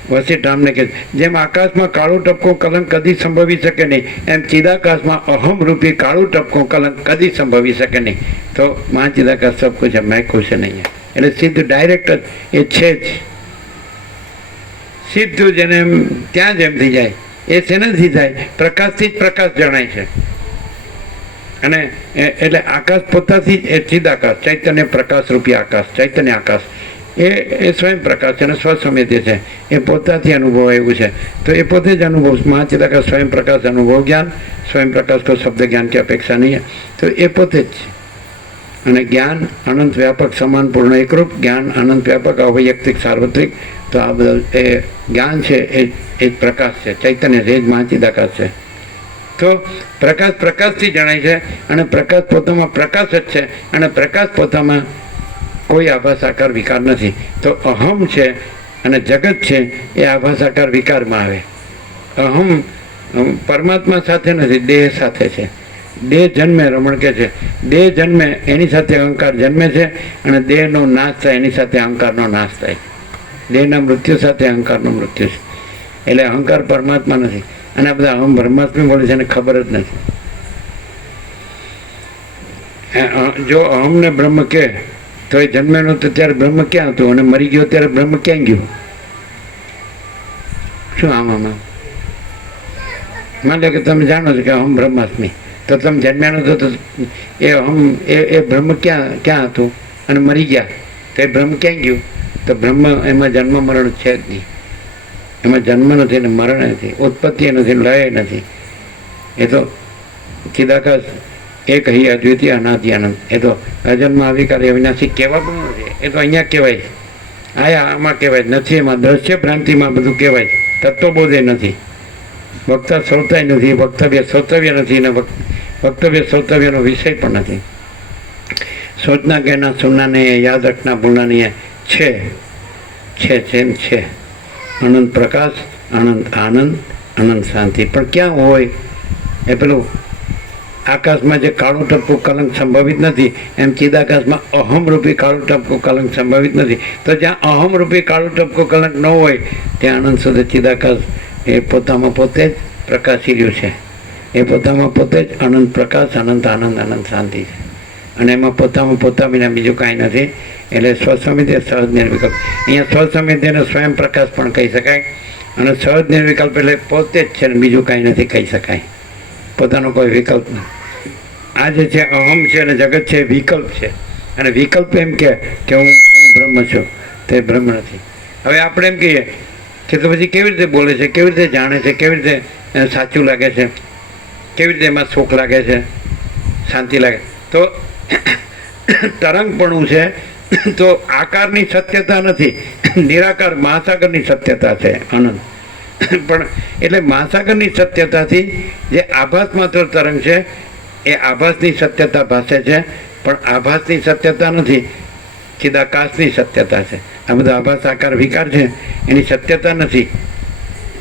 વશિષ્ઠ રામને કહે જેમ આકાશમાં કાળું ટપકું કલંક કદી સંભવી શકે નહીં, એમ ચિદાકાશમાં અહમ રૂપી કાળું ટપકું કલંક કદી સંભવી શકે નહીં. તો મહાચિદાકાશ સબ કુછ है, मैं कुछ नहीं है. એટલે સીધું ડાયરેક્ટ જ એ છે જ, સીધું જેને એમ ત્યાં જ એમ થઈ જાય. એ શેનાથી થાય? પ્રકાશથી જ પ્રકાશ જણાય છે. અને એટલે આકાશ પોતાથી જ એ ચિદાકાશ, ચૈતન્ય પ્રકાશ રૂપી આકાશ, ચૈતન્ય આકાશ એ સ્વયં પ્રકાશ છે, અને સ્વસમિતિ છે. એ પોતાથી અનુભવ એવું છે. તો એ પોતે જ અનુભવ, મહાચિદાકાશ સ્વયં પ્રકાશ અનુભવ જ્ઞાન, સ્વયં પ્રકાશ को शब्द ज्ञान की अपेक्षा नहीं है. तो એ પોતે જ છે. અને જ્ઞાન અનંત વ્યાપક સમાન પૂર્ણ એકરૂપ, જ્ઞાન અનંત વ્યાપક અવૈયક્તિક સાર્વત્રિક. તો આ બધું એ જ્ઞાન છે, એ પ્રકાશ છે, ચૈતન્ય છે, એ જ મહાચિદાકાશ છે. તો પ્રકાશ પ્રકાશથી જણાય છે, અને પ્રકાશ પોતામાં પ્રકાશ જ છે, અને પ્રકાશ પોતામાં કોઈ આભાસ આકાર વિકાર નથી. તો અહમ છે અને જગત છે એ આભાસ આકાર વિકારમાં આવે. અહમ પરમાત્મા સાથે નથી, દેહ સાથે છે. દેહ જન્મે, રમણ કે છે, દેહ જન્મે એની સાથે અહંકાર જન્મે છે, અને દેહનો નાશ થાય એની સાથે અહંકારનો નાશ થાય. દેહના મૃત્યુ સાથે અહંકારનું મૃત્યુ છે. એટલે અહંકાર પરમાત્મા નથી. અને આ બધા અહમ બ્રહ્માસ્મી બોલે છે એને ખબર જ નથી. જો અહમને બ્રહ્મ કે તો એ જન્મેલો તો ત્યારે બ્રહ્મ ક્યાં હતું, અને મરી ગયો ત્યારે બ્રહ્મ ક્યાં ગયું? શું આમાં માન લો કે તમે જાણો છો કે અહમ બ્રહ્માસ્મી, તો તમે જન્મ્યાનો તો એ અહમ એ બ્રહ્મ ક્યાં હતું, અને મરી ગયા તો એ બ્રહ્મ ક્યાં ગયું? તો બ્રહ્મ એમાં જન્મ મરણ છે જ નહીં. એમાં જન્મ નથી ને મરણ નથી, ઉત્પત્તિ નથી, લય નથી. એ તો ચિદાકાશ એક હી અદ્વિતીય અનાદિ આનંદ. એ તો અજન્મ અવિકારી અવિનાશી કહેવાતું નથી. એ તો અહીંયા કહેવાય, આયા આમાં કહેવાય નથી. એમાં દ્રશ્ય ભ્રાંતિમાં બધું કહેવાય. તત્વબોધે નથી, વક્તા શ્રોતાય નથી, વક્તવ્ય શ્રોતવ્ય નથી, ને વક્તવ્ય શ્રોતવ્યનો વિષય પણ નથી. સોચના કહેના સુનના નહીં, યાદ રખના ભૂલના નહીં. છે છે અનંત પ્રકાશ, અનંત આનંદ, અનંત શાંતિ. પણ ક્યાં હોય? એ પેલું આકાશમાં જે કાળું ટપકું કલંક સંભવિત નથી, એમ ચિદાકાશમાં અહમ રૂપી કાળું ટપકું કલંક સંભવિત નથી. તો જ્યાં અહમ રૂપી કાળું ટપકું કલંક ન હોય ત્યાં આનંદ શુદ્ધ ચિદાકાશ એ પોતામાં પોતે જ પ્રકાશી રહ્યું છે. એ પોતામાં પોતે જ અનંત પ્રકાશ, અનંત આનંદ, અનંત શાંતિ છે. અને એમાં પોતામાં પોતા વિના બીજું કાંઈ નથી. એટલે સ્વસમિતિ સહજ નિર્વિકલ્પ. અહીંયા સ્વસમિતિનો સ્વયં પ્રકાશ પણ કહી શકાય, અને સહજ નિર્વિકલ્પ એટલે પોતે જ છે ને બીજું કાંઈ નથી કહી શકાય, પોતાનો કોઈ વિકલ્પ નથી. આ જે છે અહમ છે અને જગત છે એ વિકલ્પ છે, અને વિકલ્પ એમ કે હું બ્રહ્મ છું, તે બ્રહ્મ નથી. હવે આપણે એમ કહીએ કે તો પછી કેવી રીતે બોલે છે, કેવી રીતે જાણે છે, કેવી રીતે સાચું લાગે છે, કેવી રીતે એમાં સુખ લાગે છે, શાંતિ લાગે? તો તરંગપણું છે તો આકારની સત્યતા નથી, નિરાકાર મહાસાગરની સત્યતા છે, આનંદ. પણ એટલે મહાસાગરની સત્યતાથી જે આભાસ માત્ર તરંગ છે એ આભાસની સત્યતા ભાસે છે, પણ આભાસની સત્યતા નથી, ચિદાકાશની સત્યતા છે. આ બધા આભાસ આકાર વિકાર છે એની સત્યતા નથી,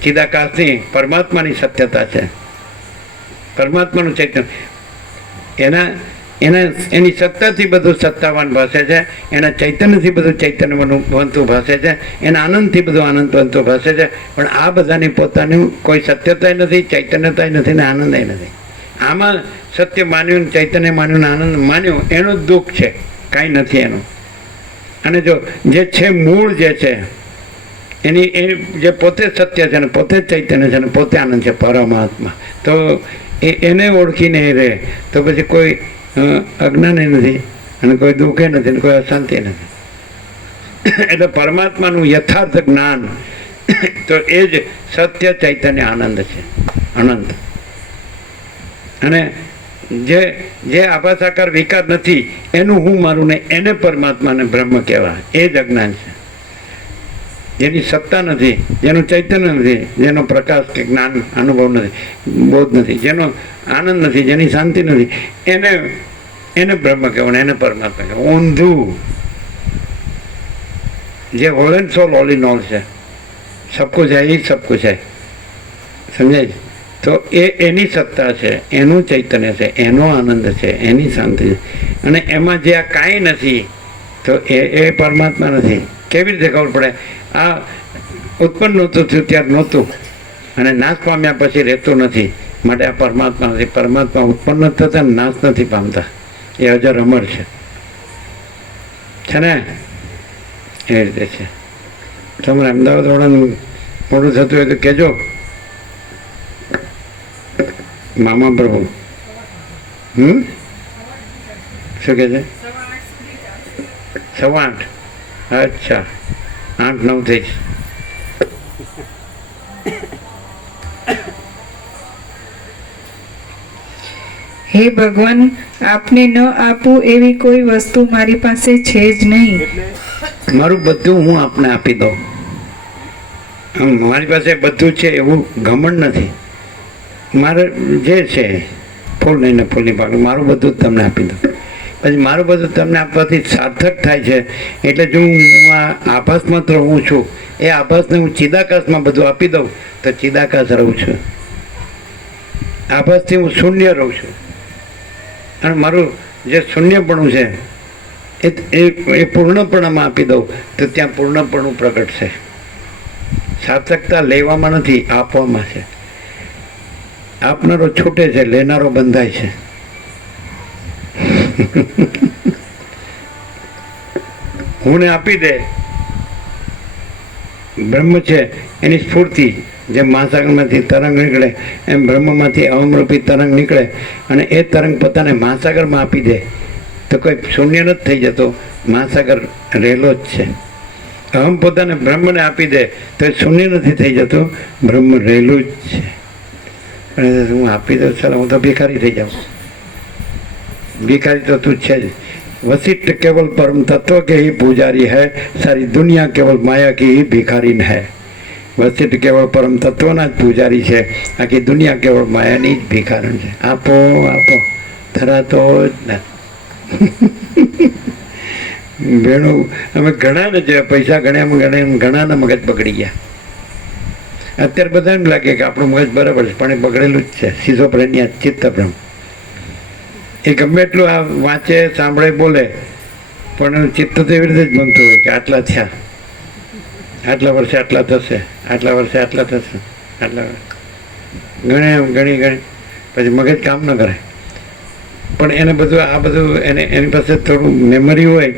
ચિદાકાશની પરમાત્માની સત્યતા છે. પરમાત્માનું ચૈતન્ય એની સત્તાથી બધું સત્તાવાન ભાસે છે, એના ચૈતન્યથી બધું ચૈતન્યવંતું ભાસે છે, એના આનંદથી બધું આનંદવંતું ભાસે છે. પણ આ બધાની પોતાની કોઈ સત્યતા નથી, ચૈતન્યતા નથી ને આનંદ નથી. આમાં સત્ય માન્યું, ચૈતન્ય માન્યું, આનંદ માન્યું એનું દુઃખ છે, કાંઈ નથી એનું. અને જો જે છે મૂળ જે છે એની જે પોતે સત્ય છે ને પોતે ચૈતન્ય છે ને પોતે આનંદ છે, પરમાત્મા, તો એને ઓળખીને રહે તો પછી કોઈ અજ્ઞાન નથી અને કોઈ દુઃખે નથી અને કોઈ અશાંતિ નથી. એટલે પરમાત્માનું યથાર્થ જ્ઞાન તો એ જ સત્ય ચૈતન્ય આનંદ છે, અનંત. અને જે આભાસ આકાર વિકાર નથી એનું હું મારું ને એને પરમાત્માને બ્રહ્મ કહેવાય, એ જ અજ્ઞાન છે. જેની સત્તા નથી, જેનું ચૈતન્ય નથી, જેનો પ્રકાશ કે જ્ઞાન અનુભવ નથી, બોધ નથી, જેનો આનંદ નથી, જેની શાંતિ નથી, એને બ્રહ્મ કહેવાય, એને પરમાત્મા કહેવાય. ઊંધું જે whole and soul all in all છે, સબ કુછ है ही सब कुछ है, સમજાય? તો એની સત્તા છે, એનું ચૈતન્ય છે, એનો આનંદ છે, એની શાંતિ છે. અને એમાં જે આ કાંઈ નથી તો એ પરમાત્મા નથી. કેવી રીતે ખબર પડે? આ ઉત્પન્ન નહોતું થયું ત્યારે નહોતું, અને નાશ પામ્યા પછી રહેતું નથી, માટે આ પરમાત્મા નથી. પરમાત્મા ઉત્પન્ન નથી થતા, નાશ નથી પામતા, એ અજર અમર છે ને? એ રીતે છે. તમારે અમદાવાદ વાળાનું મોડું થતું હોય તો કહેજો. મામા પ્રભુ શું કહે છે? 8:15. અચ્છા, 8-9 થઈ છે. હે ભગવાન, આપને ન આપું એવી કોઈ વસ્તુ મારી પાસે છે જ નહીં. મારું બધું હું આપને આપી દઉં. મારી પાસે બધું છે એવું ઘમંડ નથી. મારે જે છે ફૂલ નહીં ને ફૂલની પાકડી, મારું બધું જ તમને આપી દઉં. પછી મારું બધું તમને આપવાથી સાર્થક થાય છે. એટલે જો હું આ આભાસ માત્ર હું છું, એ આભાસને હું ચિદાકાશમાં બધું આપી દઉં તો ચિદાકાશ રહું છું. આભાસથી હું શૂન્ય રહું છું, અને મારું જે શૂન્યપણું છે એ પૂર્ણપણામાં આપી દઉં તો ત્યાં પૂર્ણપણું પ્રગટ છે. સાર્થકતા લેવામાં નથી, આપવામાં છે. આપનારો છૂટે છે, લેનારો બંધાય છે. હું ને આપી દે બ્રહ્મ છે એની સ્ફૂર્તિ, જેમ મહાસાગરમાંથી તરંગ નીકળે એમ બ્રહ્મમાંથી અહમરૂપી તરંગ નીકળે, અને એ તરંગ પોતાને મહાસાગરમાં આપી દે તો કોઈ શૂન્ય નથી થઈ જતો, મહાસાગર રહેલો જ છે. અહમ પોતાને બ્રહ્મને આપી દે તો એ શૂન્ય નથી થઈ જતો, બ્રહ્મ રહેલું જ છે. હું આપી દઉં, ચાલો હું તો ભિખારી થઈ જાઉં. ભિખારી તો તું છે જ. वशिष्ठ केवल परम तत्व के ही पुजारी है, सारी दुनिया केवल माया की ही भिखारीन है. वशिष्ठ केवल परम तत्वના જ પૂજારી છે, આખી દુનિયા કેવળ માયાની જ ભિખારણ છે. આપો આપો ધરાતો જ નથી. ભેણું અમે ઘણાને જે પૈસા ગણ્યા ઘણાના મગજ બગડી ગયા. અત્યારે બધા એમ લાગે કે આપણું મગજ બરાબર છે, પણ એ બગડેલું જ છે. સિઝોફ્રેનિયા, ચિત્તભ્રમ. એ ગમે એટલું આ વાંચે, સાંભળે, બોલે, પણ ચિત્ત તો એવી રીતે જ બનતું હોય કે આટલા થયા, આટલા વર્ષે આટલા થશે, આટલા વર્ષે આટલા થશે, આટલા ગણે ગણી ગણી પછી મગજ કામ ન કરે. પણ એને બધું આ બધું એની પાસે થોડું મેમરી હોય,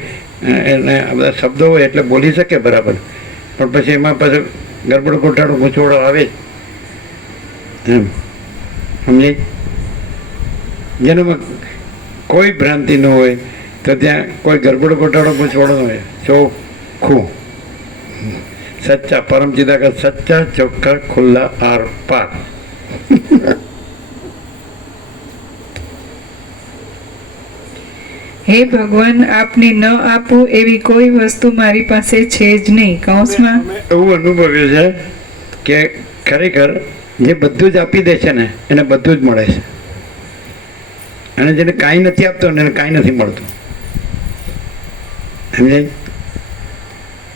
એને આ બધા શબ્દો હોય એટલે બોલી શકે બરાબર, પણ પછી એમાં પાછું ગરબડ ગોટાળો ગૂંચવાડો આવે જ એમ, સમજે? જેનામાં કોઈ ભ્રાંતિ ન હોય તો ત્યાં કોઈ ગરબડ ગોટાળો ગૂંચવાડો ન હોય. ચોખ્ખું સચ્ચા પરમ ચિદાકા, સચ્ચા ચોખ્ખા ખુલ્લા આર પાર. હે ભગવાન, આપને ન આપું એવી કોઈ વસ્તુ મારી પાસે છે જ નહીં. કૌંસમાં એવું અનુભવ્યું છે કે ખરેખર જે બધું જ આપી દે છે ને એને બધું જ મળે છે, અને જેને કાંઈ નથી આપતો ને એને કાંઈ નથી મળતું. સમજાય?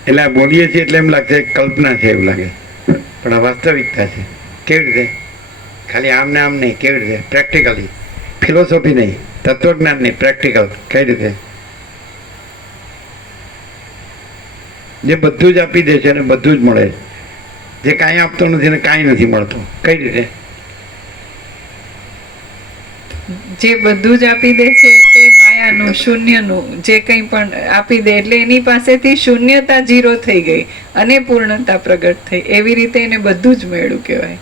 એટલે આ બોલીએ છીએ એટલે એમ લાગશે કલ્પના છે એવું લાગે, પણ આ વાસ્તવિકતા છે. કેવી રીતે? ખાલી આમ ને આમ નહીં, કેવી રીતે? પ્રેક્ટિકલી, ફિલોસોફી નહીં, તત્વજ્ઞાન નહીં, પ્રેક્ટિકલ. કઈ રીતે? જે બધું જ આપી દે છે અને બધું જ મળે, જે કાંઈ આપતો નથી ને કાંઈ નથી મળતું. કઈ રીતે? જે બધું જ આપી દે છે તે માયાનું, શૂન્યનું, જે કંઈ પણ આપી દે એટલે એની પાસેથી શૂન્યતા જીરો થઈ ગઈ અને પૂર્ણતા પ્રગટ થઈ. એવી રીતે એને બધું જ મળ્યું કહેવાય.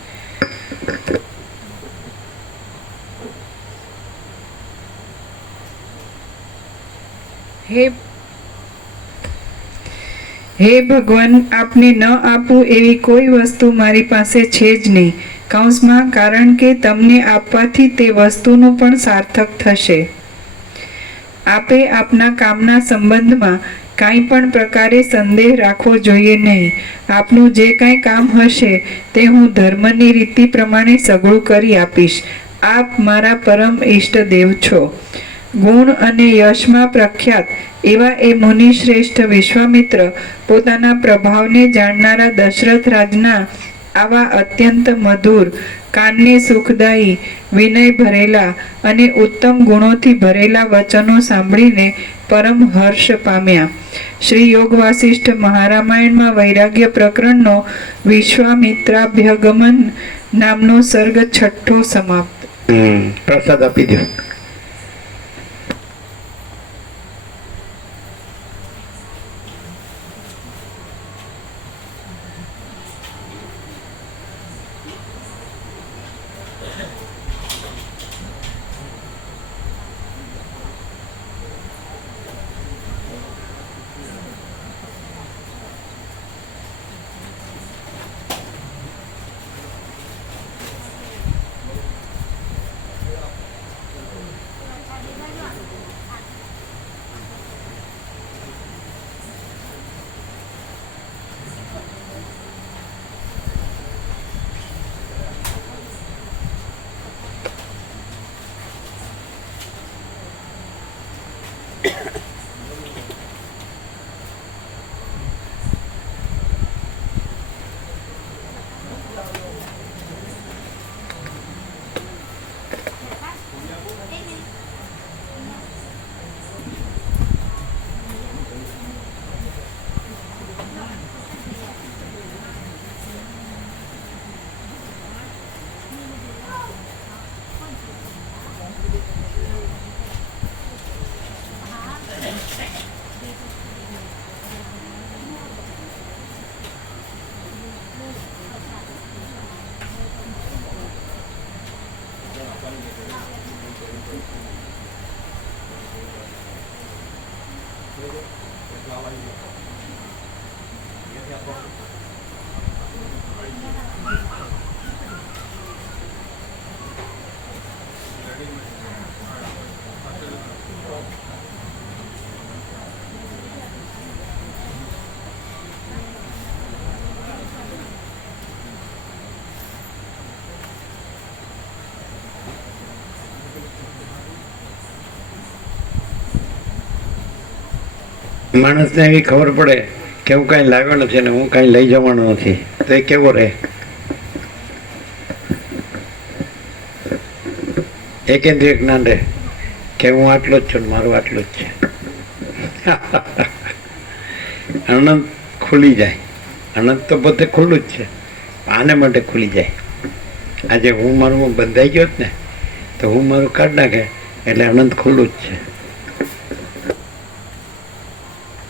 હે ભગવાન, આપને ન આપું એવી કોઈ વસ્તુ મારી પાસે છે જ નહીં. કૌંસમાં કારણ કે તમને આપવાથી તે વસ્તુનું પણ સાર્થક થશે. આપે આપના કામના સંબંધમાં કાંઈ પણ પ્રકારે સંદેહ રાખવો જોઈએ નહીં. આપનું જે કાંઈ કામ હશે તે હું ધર્મની રીતિ પ્રમાણે સઘળું કરી આપીશ. આપ મારા પરમ ઈષ્ટદેવ છો. ગુણ અને યશમાં પ્રખ્યાત એવા એ મુનિશ્રેષ્ઠ વિશ્વામિત્ર પોતાના પ્રભાવને જાણનારા દશરથ રાજના આવા અત્યંત મધુર, કાનને સુખદાયી, વિનય ભરેલા અને ઉત્તમ ગુણોથી ભરેલા વચનો સાંભળીને પરમ હર્ષ પામ્યા. શ્રી યોગ વાસિષ્ઠ મહારામાયણમાં વૈરાગ્ય પ્રકરણનો વિશ્વામિત્રાભ્યગમન નામનો સર્ગ 6 સમાપ્ત. પ્રસાદ આપી દો. માણસને એવી ખબર પડે કે હું કાંઈ લાવ્યો નથી ને હું કાંઈ લઈ જવાનો નથી, તો એ કેવો રહે? એકેન્દ્રિય જ્ઞાન રહે કે હું આટલો જ છું, મારું આટલું જ છે. અનંત ખુલી જાય. અનંત તો પોતે ખુલ્લું જ છે, આને માટે ખુલી જાય. આજે હું મારું બંધાઈ ગયો જ ને, તો હું મારું કાઢ નાખે એટલે અનંત ખુલ્લું જ છે.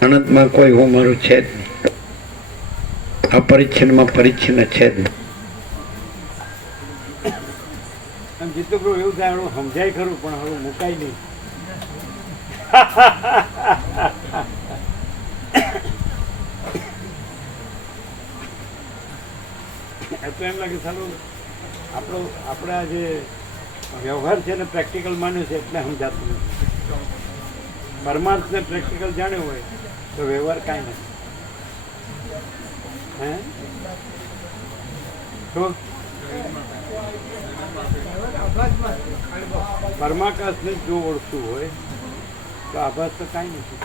અનંતમાં કોઈ હું મારું છે જ નહીં. અપરિચ્છિન્નમાં પરિચ્છિન્ન છે જ નહીં. આમ જીતુભાઈ એવું થાય હવે સમજાય ખરું પણ હવે મુકાય નહીં. તો એમ લાગે સારું આપણા જે વ્યવહાર છે ને પ્રેક્ટિકલ માન્યું છે એટલે સમજાતું નથી. પરમાર્થને પ્રેક્ટિકલ જાણ્યું હોય તો વ્યવહાર કાંઈ નથી. હે શું પરમાકાશને જો ઓળખતું હોય તો આભાસ તો કાંઈ નથી.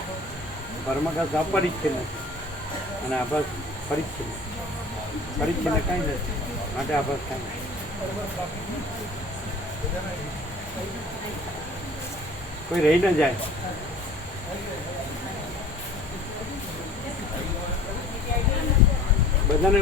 પરમાકાશ અપરિચ્છિન્ન નથી અને આભાસ પરિચ્છિન્ન. પરિચ્છિન્ન કાંઈ નથી માટે આભાસ કાંઈ નથી. કોઈ રહી ન જાય. બધાને